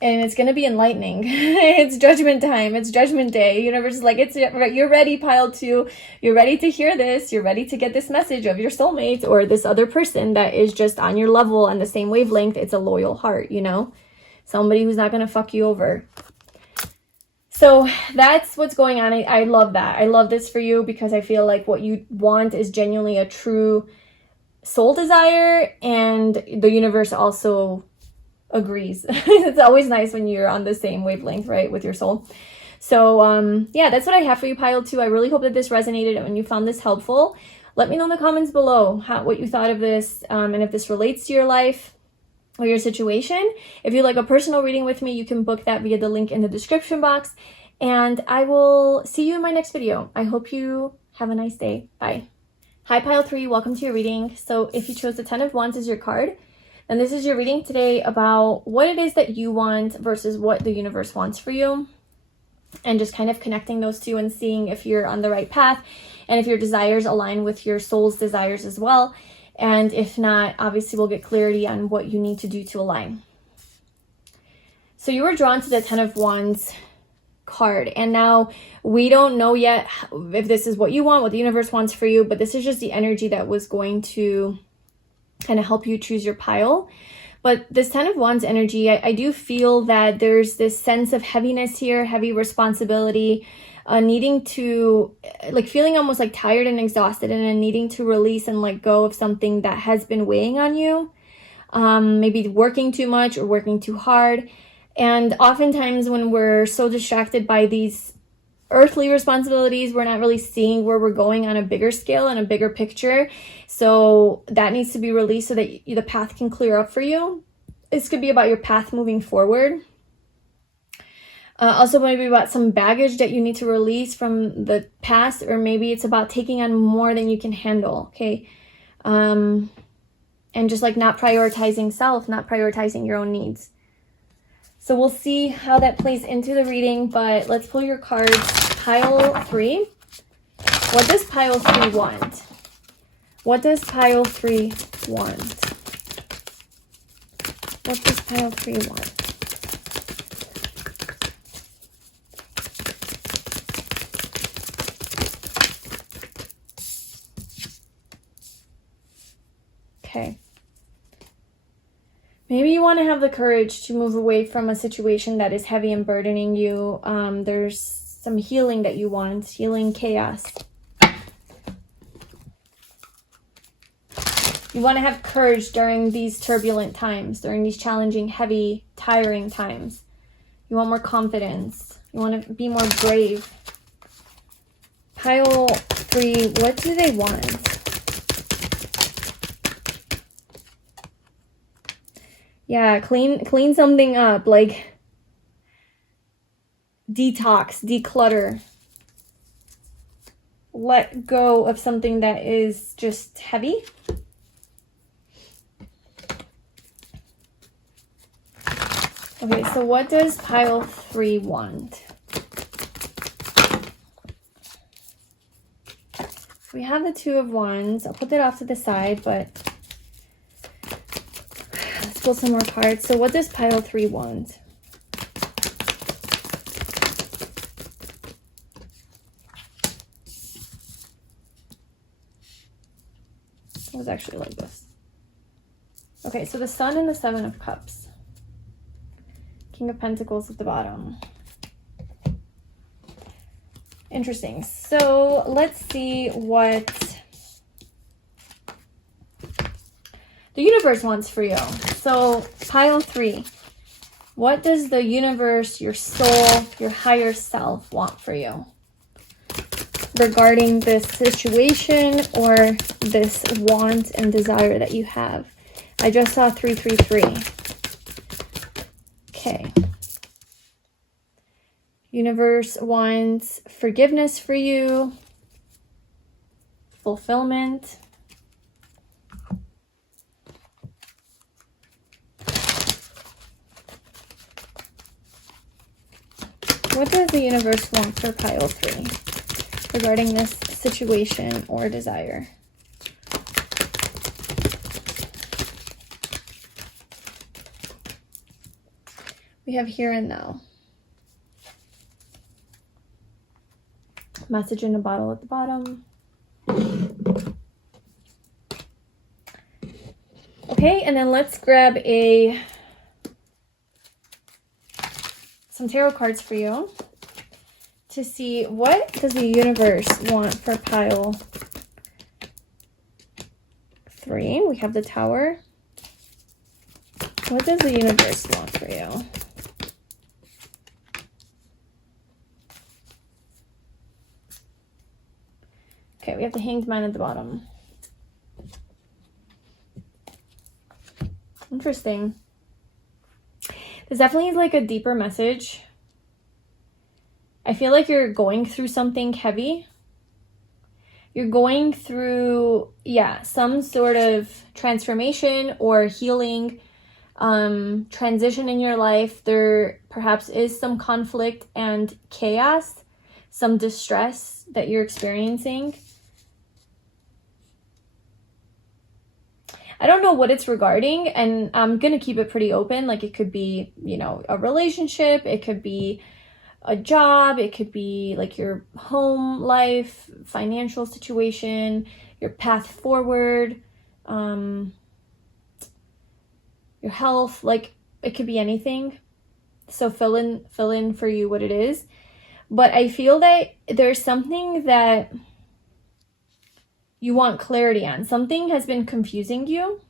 And it's going to be enlightening. It's judgment time. It's judgment day. Universe is like, you're ready, pile 2. You're ready to hear this. You're ready to get this message of your soulmate or this other person that is just on your level and the same wavelength. It's a loyal heart, you know? Somebody who's not going to fuck you over. So that's what's going on. I love that. I love this for you because I feel like what you want is genuinely a true soul desire, and the universe also agrees. It's always nice when you're on the same wavelength, right, with your soul. So yeah, that's what I have for you, pile 2. I really hope that this resonated and you found this helpful. Let me know in the comments below what you thought of this, and if this relates to your life or your situation. If you'd like a personal reading with me, you can book that via the link in the description box, and I will see you in my next video. I hope you have a nice day. Bye. Hi, pile 3, welcome to your reading. So if you chose the 10 of Wands as your card, and this is your reading today about what it is that you want versus what the universe wants for you. And just kind of connecting those two and seeing if you're on the right path. And if your desires align with your soul's desires as well. And if not, obviously we'll get clarity on what you need to do to align. So you were drawn to the Ten of Wands card, and now we don't know yet if this is what you want, what the universe wants for you, but this is just the energy that was going to kind of help you choose your pile. But this Ten of Wands energy, I do feel that there's this sense of heaviness here, heavy responsibility, needing to, like, feeling almost like tired and exhausted, and then needing to release and let go of something that has been weighing on you. Maybe working too much or working too hard. And oftentimes when we're so distracted by these earthly responsibilities, we're not really seeing where we're going on a bigger scale and a bigger picture. So that needs to be released so that the path can clear up for you. This could be about your path moving forward. Also maybe about some baggage that you need to release from the past, or maybe it's about taking on more than you can handle, okay? And just like not prioritizing self, not prioritizing your own needs. So we'll see how that plays into the reading, but let's pull your cards. Pile 3. What does pile 3 want? What does pile 3 want? What does pile 3 want? Okay. Maybe you want to have the courage to move away from a situation that is heavy and burdening you. There's some healing that you want, healing chaos. You want to have courage during these turbulent times, during these challenging, heavy, tiring times. You want more confidence. You want to be more brave. Pile 3, what do they want? Yeah, clean something up, like detox, declutter. Let go of something that is just heavy. Okay, so what does pile 3 want? We have the Two of Wands. I'll put that off to the side, but let's pull some more cards. So what does pile 3 want? It was actually like this. Okay, so the Sun and the Seven of Cups. King of Pentacles at the bottom. Interesting. So let's see what the universe wants for you. So pile 3. What does the universe, your soul, your higher self want for you regarding this situation or this want and desire that you have? I just saw 333. Okay. Universe wants forgiveness for you, fulfillment. What does the universe want for pile 3 regarding this situation or desire? We have here and now. Message in a bottle at the bottom. Okay, and then let's grab some tarot cards for you to see what does the universe want for pile 3. We have the Tower. What does the universe want for you? Okay, we have the Hanged Man at the bottom. Interesting. This definitely is like a deeper message. I feel like you're going through something heavy. You're going through, some sort of transformation or healing, transition in your life. There perhaps is some conflict and chaos, some distress that you're experiencing. I don't know what it's regarding, and I'm gonna keep it pretty open. Like, it could be, you know, a relationship, it could be a job, it could be like your home life, financial situation, your path forward, your health. Like, it could be anything. So fill in for you what it is. But I feel that there's something that you want clarity on. Something has been confusing you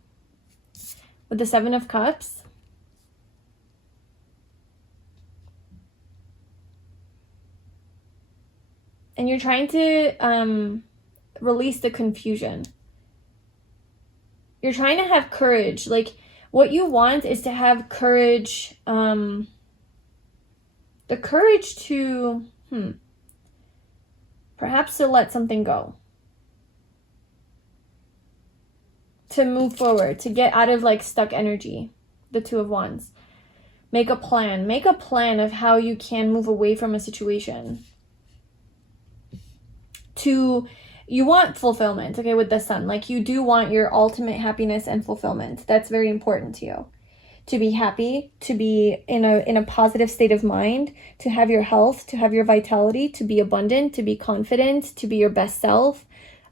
with the Seven of Cups. And you're trying to release the confusion. You're trying to have courage. Like, what you want is to have courage, the courage to, perhaps to let something go. To move forward, to get out of like stuck energy, the Two of Wands. Make a plan. Make a plan of how you can move away from a situation. You want fulfillment, okay, with the Sun. Like, you do want your ultimate happiness and fulfillment. That's very important to you. To be happy, to be in a positive state of mind, to have your health, to have your vitality, to be abundant, to be confident, to be your best self,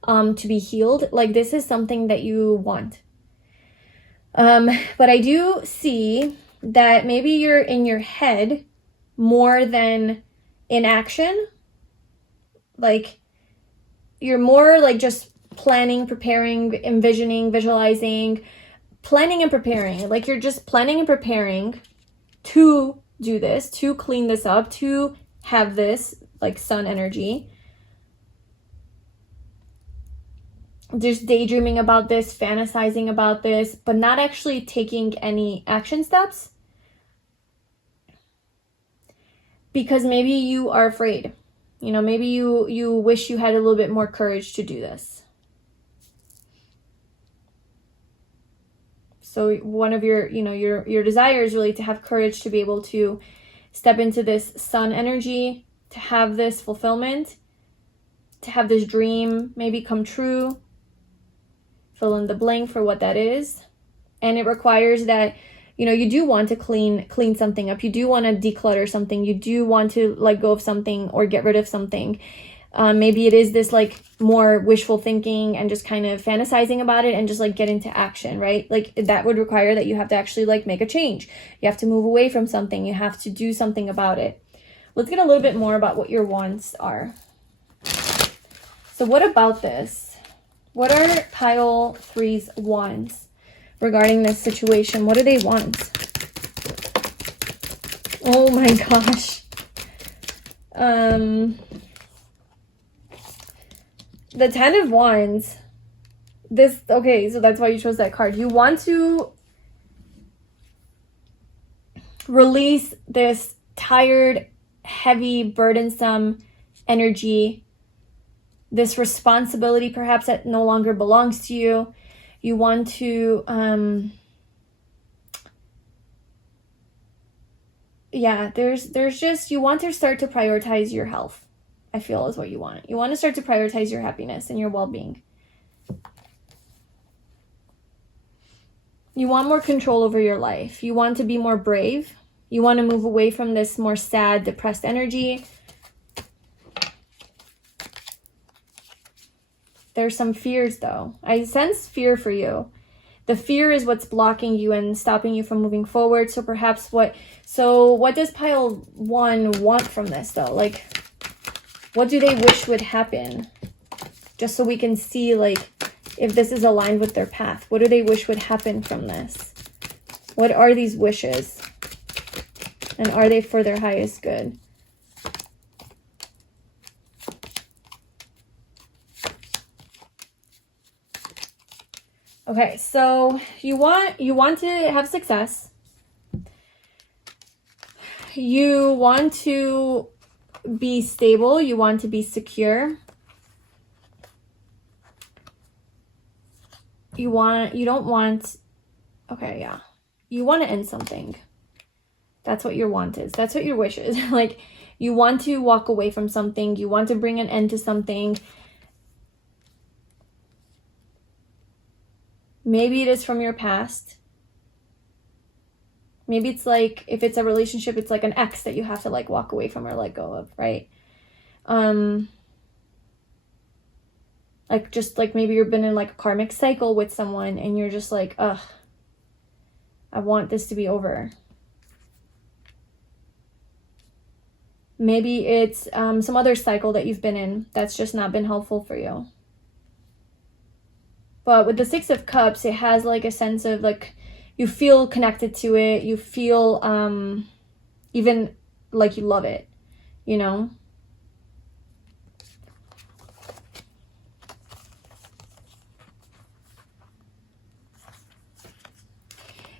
to be healed. Like, this is something that you want. But I do see that maybe you're in your head more than in action. Like, you're more like just planning, preparing, envisioning, visualizing, planning and preparing. Like, you're just planning and preparing to do this, to clean this up, to have this like Sun energy. Just daydreaming about this, fantasizing about this, but not actually taking any action steps. Because maybe you are afraid. You know, maybe you wish you had a little bit more courage to do this. So one of your, you know, your desire is really to have courage to be able to step into this Sun energy, to have this fulfillment, to have this dream maybe come true. Fill in the blank for what that is. And it requires that, you know, you do want to clean something up. You do want to declutter something. You do want to let go of something or get rid of something. Maybe it is this like more wishful thinking and just kind of fantasizing about it and just like get into action, right? Like, that would require that you have to actually like make a change. You have to move away from something. You have to do something about it. Let's get a little bit more about what your wants are. So what about this? What are pile 3's wants regarding this situation? What do they want? Oh my gosh. The 10 of Wands. This, okay, so that's why you chose that card. You want to release this tired, heavy, burdensome energy, this responsibility perhaps that no longer belongs to you. You want to, there's just, you want to start to prioritize your health, I feel, is what you want. You want to start to prioritize your happiness and your well-being. You want more control over your life. You want to be more brave. You want to move away from this more sad, depressed energy. There's some fears though. I sense fear for you. The fear is what's blocking you and stopping you from moving forward. So perhaps what does pile 1 want from this though? Like, what do they wish would happen? Just so we can see like if this is aligned with their path. What do they wish would happen from this? What are these wishes? And are they for their highest good? Okay, so you want to have success. You want to be stable. You want to be secure. You don't want, okay, yeah. You want to end something. That's what your want is. That's what your wish is. Like, you want to walk away from something. You want to bring an end to something. Maybe it is from your past. Maybe it's like, if it's a relationship, it's like an ex that you have to like walk away from or let go of, right? Like, just like maybe you've been in like a karmic cycle with someone and you're just like, ugh, I want this to be over. Maybe it's some other cycle that you've been in that's just not been helpful for you. But with the Six of Cups, it has like a sense of like, you feel connected to it. You feel even like you love it, you know?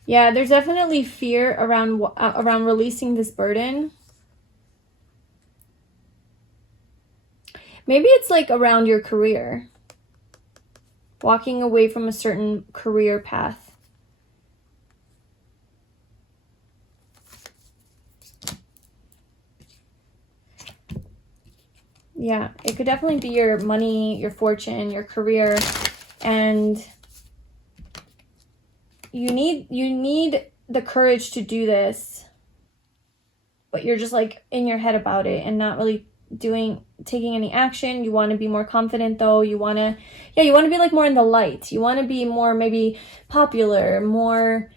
Yeah, there's definitely fear around releasing this burden. Maybe it's like around your career. Walking away from a certain career path. Yeah, it could definitely be your money, your fortune, your career, and you need the courage to do this, but you're just like in your head about it and not really taking any action. You want to be more confident though. You want to be like more in the light. You want to be more maybe popular, more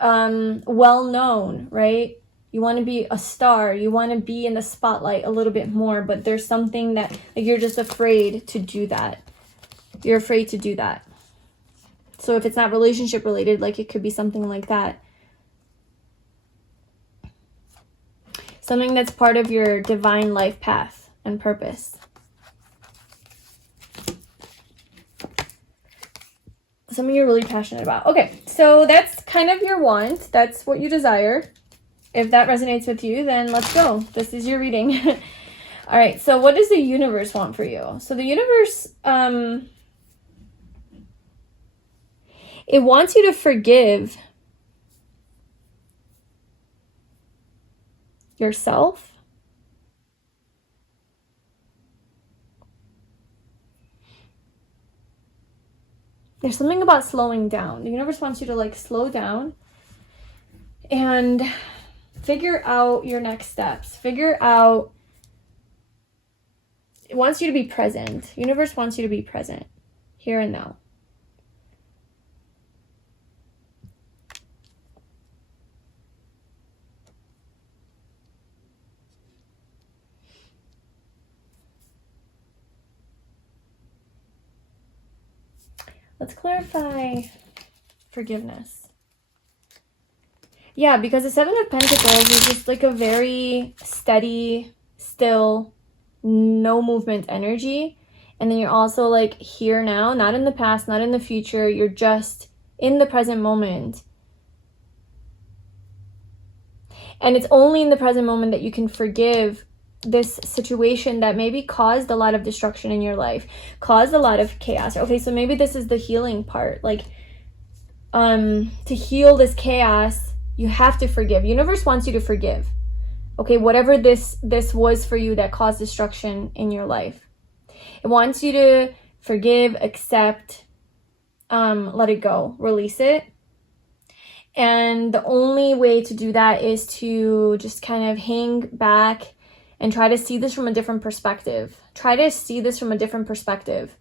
well known, right? You want to be a star. You want to be in the spotlight a little bit more, but there's something that like, you're just afraid to do that. You're afraid to do that. So if it's not relationship related, like it could be something like that. Something that's part of your divine life path and purpose. Something you're really passionate about. Okay, so that's kind of your want. That's what you desire. If that resonates with you, then let's go. This is your reading. All right, so what does the universe want for you? So the universe, it wants you to forgive yourself. There's something about slowing down. The universe wants you to like slow down and figure out your next steps. It wants you to be present. Universe wants you to be present here and now. Let's clarify forgiveness. Yeah, because the Seven of Pentacles is just like a very steady, still, no movement energy. And then you're also like here now, not in the past, not in the future. You're just in the present moment. And it's only in the present moment that you can forgive this situation that maybe caused a lot of destruction in your life, caused a lot of chaos. Okay, so maybe this is the healing part. Like, to heal this chaos, you have to forgive. Universe wants you to forgive. Okay, whatever this was for you that caused destruction in your life. It wants you to forgive, accept, let it go, release it. And the only way to do that is to just kind of hang back and try to see this from a different perspective. Try to see this from a different perspective.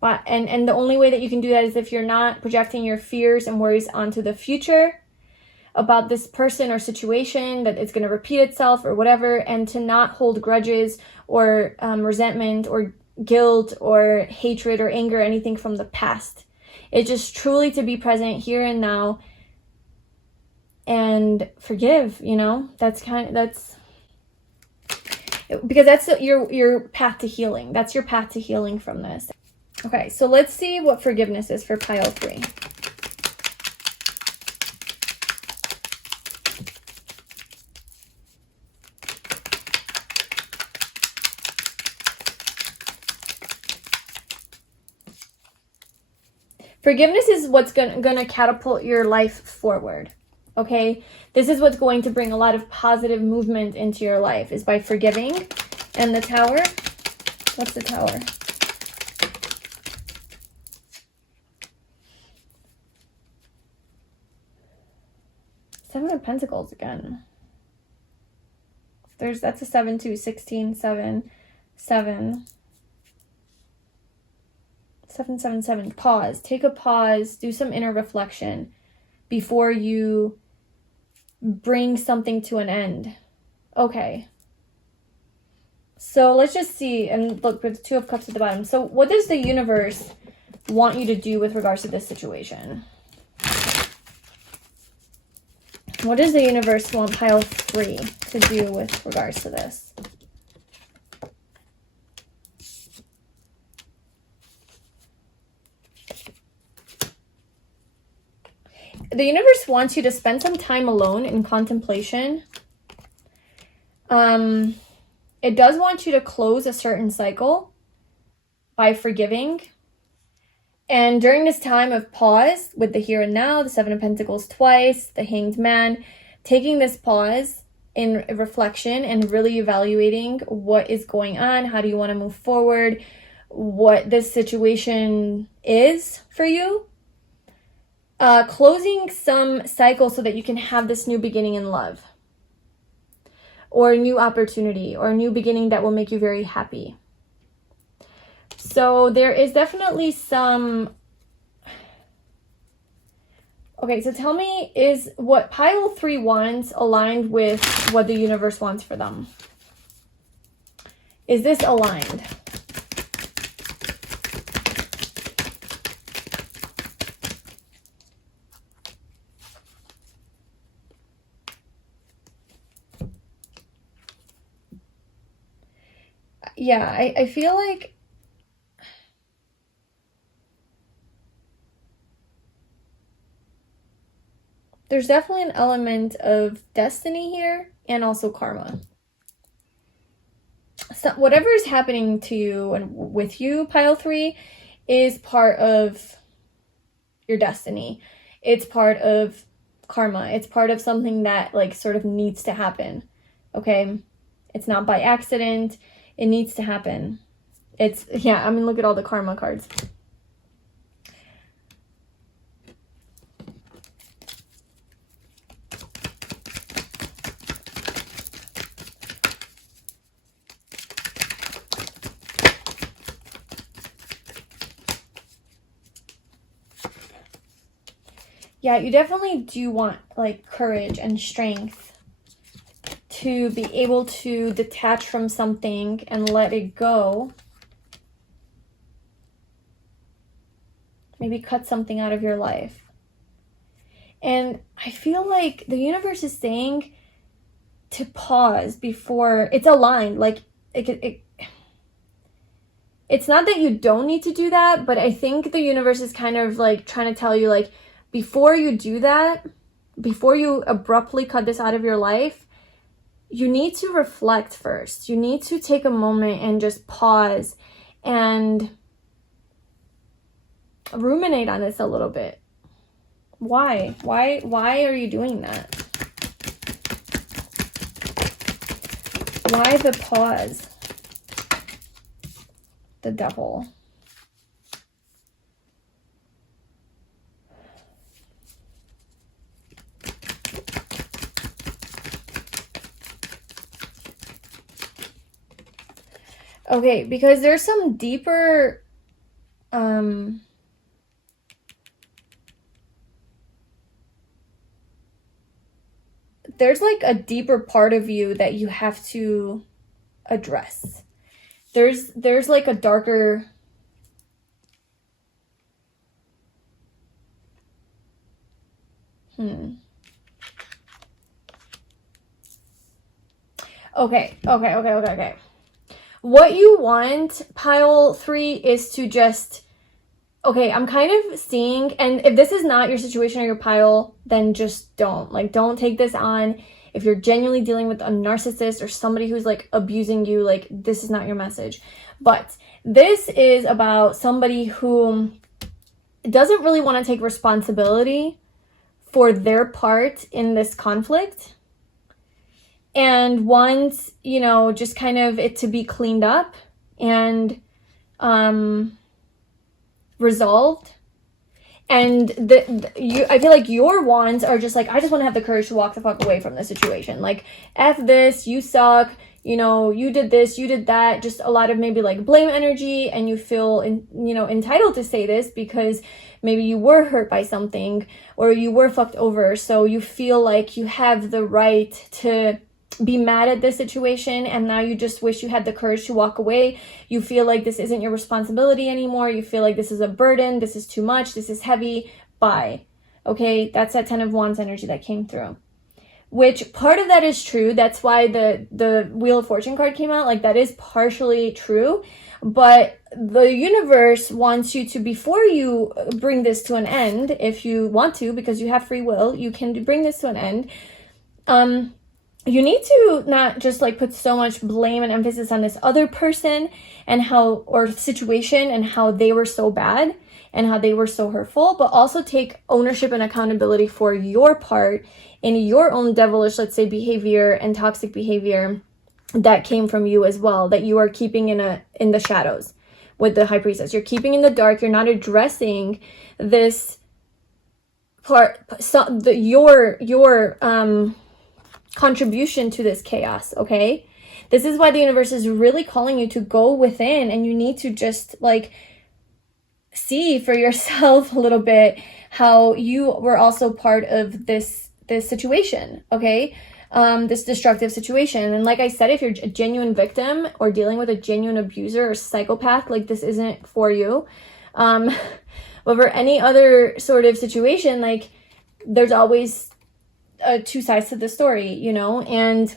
But and the only way that you can do that is if you're not projecting your fears and worries onto the future about this person or situation, that it's going to repeat itself or whatever, and to not hold grudges or resentment or guilt or hatred or anger or anything from the past. It's just truly to be present here and now and forgive, you know. That's because that's your path to healing. That's your path to healing from this. Okay, so let's see what forgiveness is for pile 3. Forgiveness is what's gonna catapult your life forward. Okay, this is what's going to bring a lot of positive movement into your life, is by forgiving. And the Tower, what's the Tower? Seven of Pentacles again. That's a 7 too. 16, 7, 7. 777. Pause. Take a pause. Do some inner reflection before you bring something to an end. Okay. So let's just see. And look, with the Two of Cups at the bottom. So what does the universe want you to do with regards to this situation? What does the universe want pile 3 to do with regards to this? The universe wants you to spend some time alone in contemplation. It does want you to close a certain cycle by forgiving. And during this time of pause, with the here and now, the Seven of Pentacles twice, the Hanged Man, taking this pause in reflection and really evaluating what is going on, how do you want to move forward, what this situation is for you. Closing some cycle so that you can have this new beginning in love, or a new opportunity, or a new beginning that will make you very happy. So there is definitely some... Okay, so tell me, is what pile 3 wants aligned with what the universe wants for them? Is this aligned? Yeah, I feel like there's definitely an element of destiny here and also karma. So whatever is happening to you and with you, pile 3, is part of your destiny. It's part of karma. It's part of something that like sort of needs to happen. Okay? It's not by accident. It needs to happen. It's, yeah, I mean, look at all the karma cards. Yeah, you definitely do want like courage and strength to be able to detach from something and let it go. Maybe cut something out of your life. And I feel like the universe is saying to pause before it's aligned. Like it's not that you don't need to do that, but I think the universe is kind of like trying to tell you, like, before you do that, before you abruptly cut this out of your life, you need to reflect first. You need to take a moment and just pause and ruminate on this a little bit. Why? Why are you doing that? Why the pause? The Devil. Okay, because there's some deeper, there's like a deeper part of you that you have to address. There's like a darker, Okay. What you want, pile 3, is to just, okay, I'm kind of seeing, and if this is not your situation or your pile, then just don't. Like, don't take this on. If you're genuinely dealing with a narcissist or somebody who's like abusing you, like, this is not your message. But this is about somebody who doesn't really want to take responsibility for their part in this conflict and wants, you know, just kind of it to be cleaned up and resolved. And I feel like your wands are just like, I just want to have the courage to walk the fuck away from this situation. Like, F this, you suck, you know, you did this, you did that. Just a lot of maybe like blame energy, and you feel, entitled to say this because maybe you were hurt by something or you were fucked over. So you feel like you have the right to be mad at this situation, and now you just wish you had the courage to walk away. You feel like this isn't your responsibility anymore. You feel like this is a burden, this is too much, this is heavy. Bye. Okay, that's that 10 of Wands energy that came through, which part of that is true. That's why the Wheel of Fortune card came out. Like, that is partially true, but the universe wants you to, before you bring this to an end, if you want to, because you have free will, you can bring this to an end. You need to not just like put so much blame and emphasis on this other person and or situation and how they were so bad and how they were so hurtful, but also take ownership and accountability for your part in your own devilish, let's say, behavior and toxic behavior that came from you as well, that you are keeping in the shadows with the High Priestess. You're keeping in the dark. You're not addressing this part, your contribution to this chaos. Okay, this is why the universe is really calling you to go within, and you need to just like see for yourself a little bit how you were also part of this situation. Okay, this destructive situation. And like I said, if you're a genuine victim or dealing with a genuine abuser or psychopath, like, this isn't for you. But for any other sort of situation, like, there's always two sides to the story, and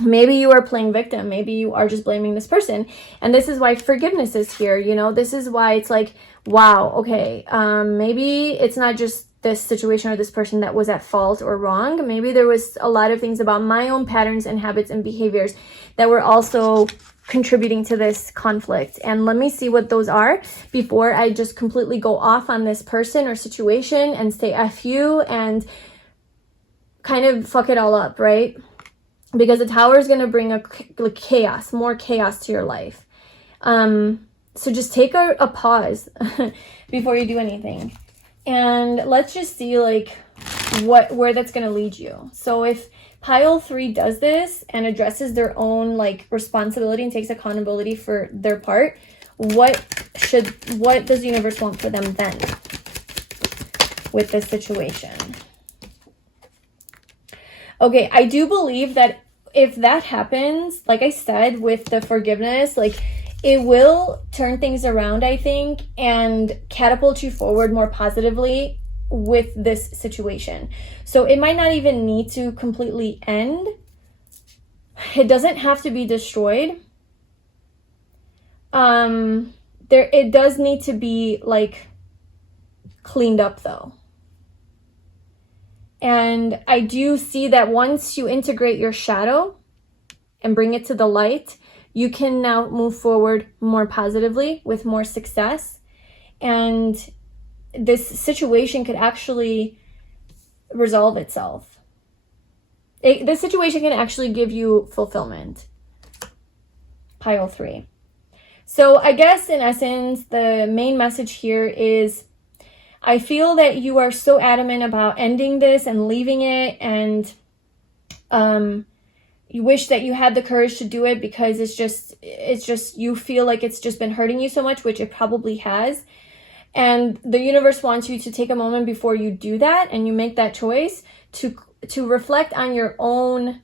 maybe you are playing victim. Maybe you are just blaming this person. And this is why forgiveness is here. This is why it's like, wow, okay, maybe it's not just this situation or this person that was at fault or wrong. Maybe there was a lot of things about my own patterns and habits and behaviors that were also contributing to this conflict. And let me see what those are before I just completely go off on this person or situation and say F you and kind of fuck it all up, right? Because the Tower is going to bring more chaos to your life. So just take a pause before you do anything. And let's just see like where that's going to lead you. So if pile 3 does this and addresses their own like responsibility and takes accountability for their part, what does the universe want for them then with this situation? Okay, I do believe that if that happens, like I said, with the forgiveness, like, it will turn things around, I think, and catapult you forward more positively with this situation. So it might not even need to completely end. It doesn't have to be destroyed. It does need to be like cleaned up though. And I do see that once you integrate your shadow and bring it to the light, you can now move forward more positively with more success. And this situation could actually resolve itself. This situation can actually give you fulfillment. Pile 3. So I guess in essence, the main message here is, I feel that you are so adamant about ending this and leaving it, and you wish that you had the courage to do it because it's just you feel like it's just been hurting you so much, which it probably has. And the universe wants you to take a moment before you do that and you make that choice to reflect on your own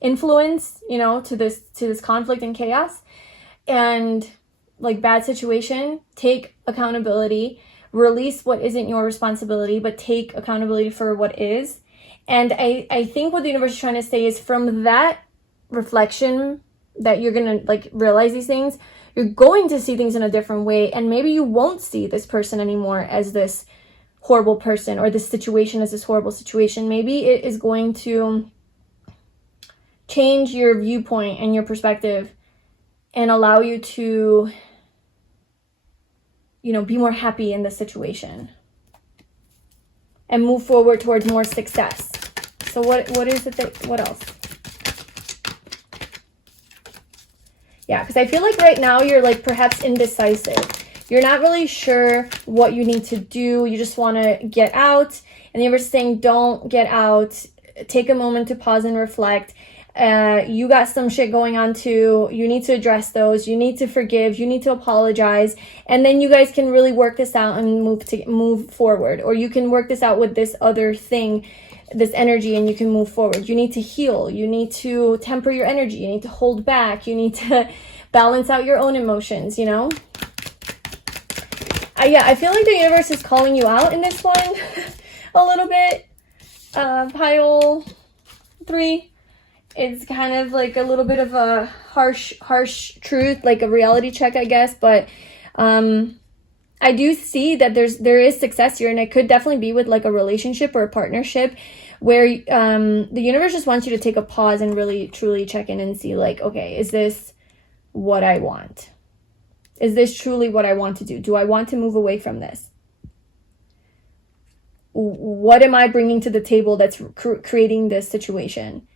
influence, to this conflict and chaos and like bad situation. Take accountability, release what isn't your responsibility, but take accountability for what is. And I think what the universe is trying to say is, from that reflection that you're going to like realize these things, you're going to see things in a different way. And maybe you won't see this person anymore as this horrible person or this situation as this horrible situation. Maybe it is going to change your viewpoint and your perspective and allow you to, be more happy in this situation and move forward towards more success. So what is it what else? Yeah, because I feel like right now you're like perhaps indecisive. You're not really sure what you need to do. You just want to get out. And the universe is saying, don't get out. Take a moment to pause and reflect. You got some shit going on too. You need to address those. You need to forgive. You need to apologize. And then you guys can really work this out and move forward. Or you can work this out with this other thing, this energy, and you can move forward. You need to heal. You need to temper your energy. You need to hold back. You need to balance out your own emotions, you know? Yeah, I feel like the universe is calling you out in this one a little bit. Pile 3. It's kind of like a little bit of a harsh truth, like a reality check, I guess. But I do see that there is success here, and it could definitely be with like a relationship or a partnership where the universe just wants you to take a pause and really truly check in and see like, okay, is this what I want? Is this truly what I want to do? Do I want to move away from this? What am I bringing to the table that's creating this situation?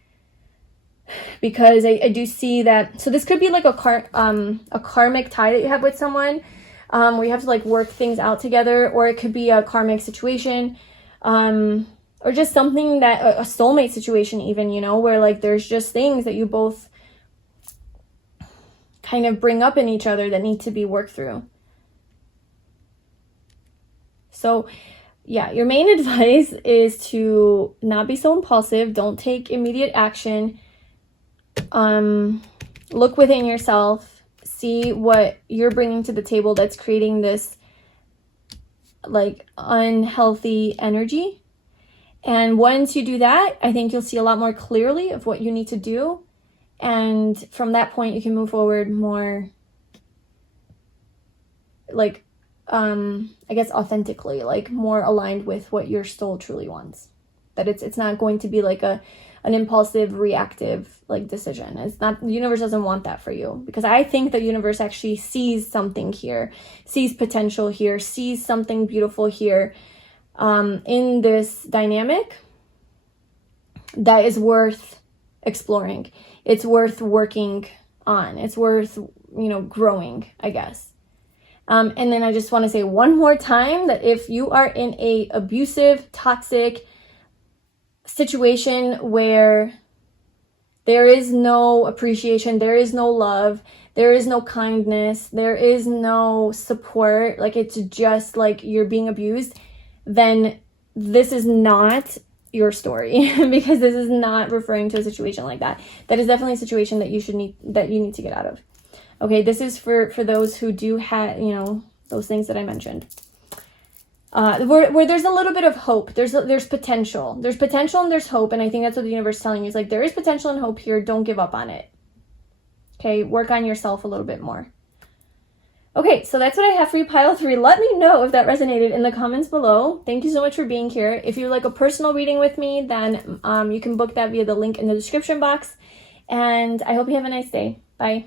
Because I do see that, so this could be like a karmic tie that you have with someone, where you have to like work things out together, or it could be a karmic situation, or just something that, a soulmate situation even, you know, where like there's just things that you both kind of bring up in each other that need to be worked through. So yeah, your main advice is to not be so impulsive. Don't take immediate action. Look within yourself, see what you're bringing to the table that's creating this like unhealthy energy. And once you do that, I think you'll see a lot more clearly of what you need to do. And from that point, you can move forward more like, I guess authentically, like more aligned with what your soul truly wants. That it's not going to be like an impulsive, reactive like decision. It's not, the universe doesn't want that for you, because I think the universe actually sees something here, sees potential here, sees something beautiful here, in this dynamic that is worth exploring. It's worth working on. It's worth, you know, growing, I guess. And then I just want to say one more time that if you are in a abusive, toxic situation where there is no appreciation, there is no love, there is no kindness, there is no support, like it's just like you're being abused, then this is not your story, because this is not referring to a situation like that. That is definitely a situation that you need to get out of. Okay, this is for those who do have, you know, those things that I mentioned. Where there's a little bit of hope. There's potential. There's potential and there's hope. And I think that's what the universe is telling you. Is like, there is potential and hope here. Don't give up on it. Okay, work on yourself a little bit more. Okay, so that's what I have for you, pile 3. Let me know if that resonated in the comments below. Thank you so much for being here. If you'd like a personal reading with me, then you can book that via the link in the description box. And I hope you have a nice day. Bye.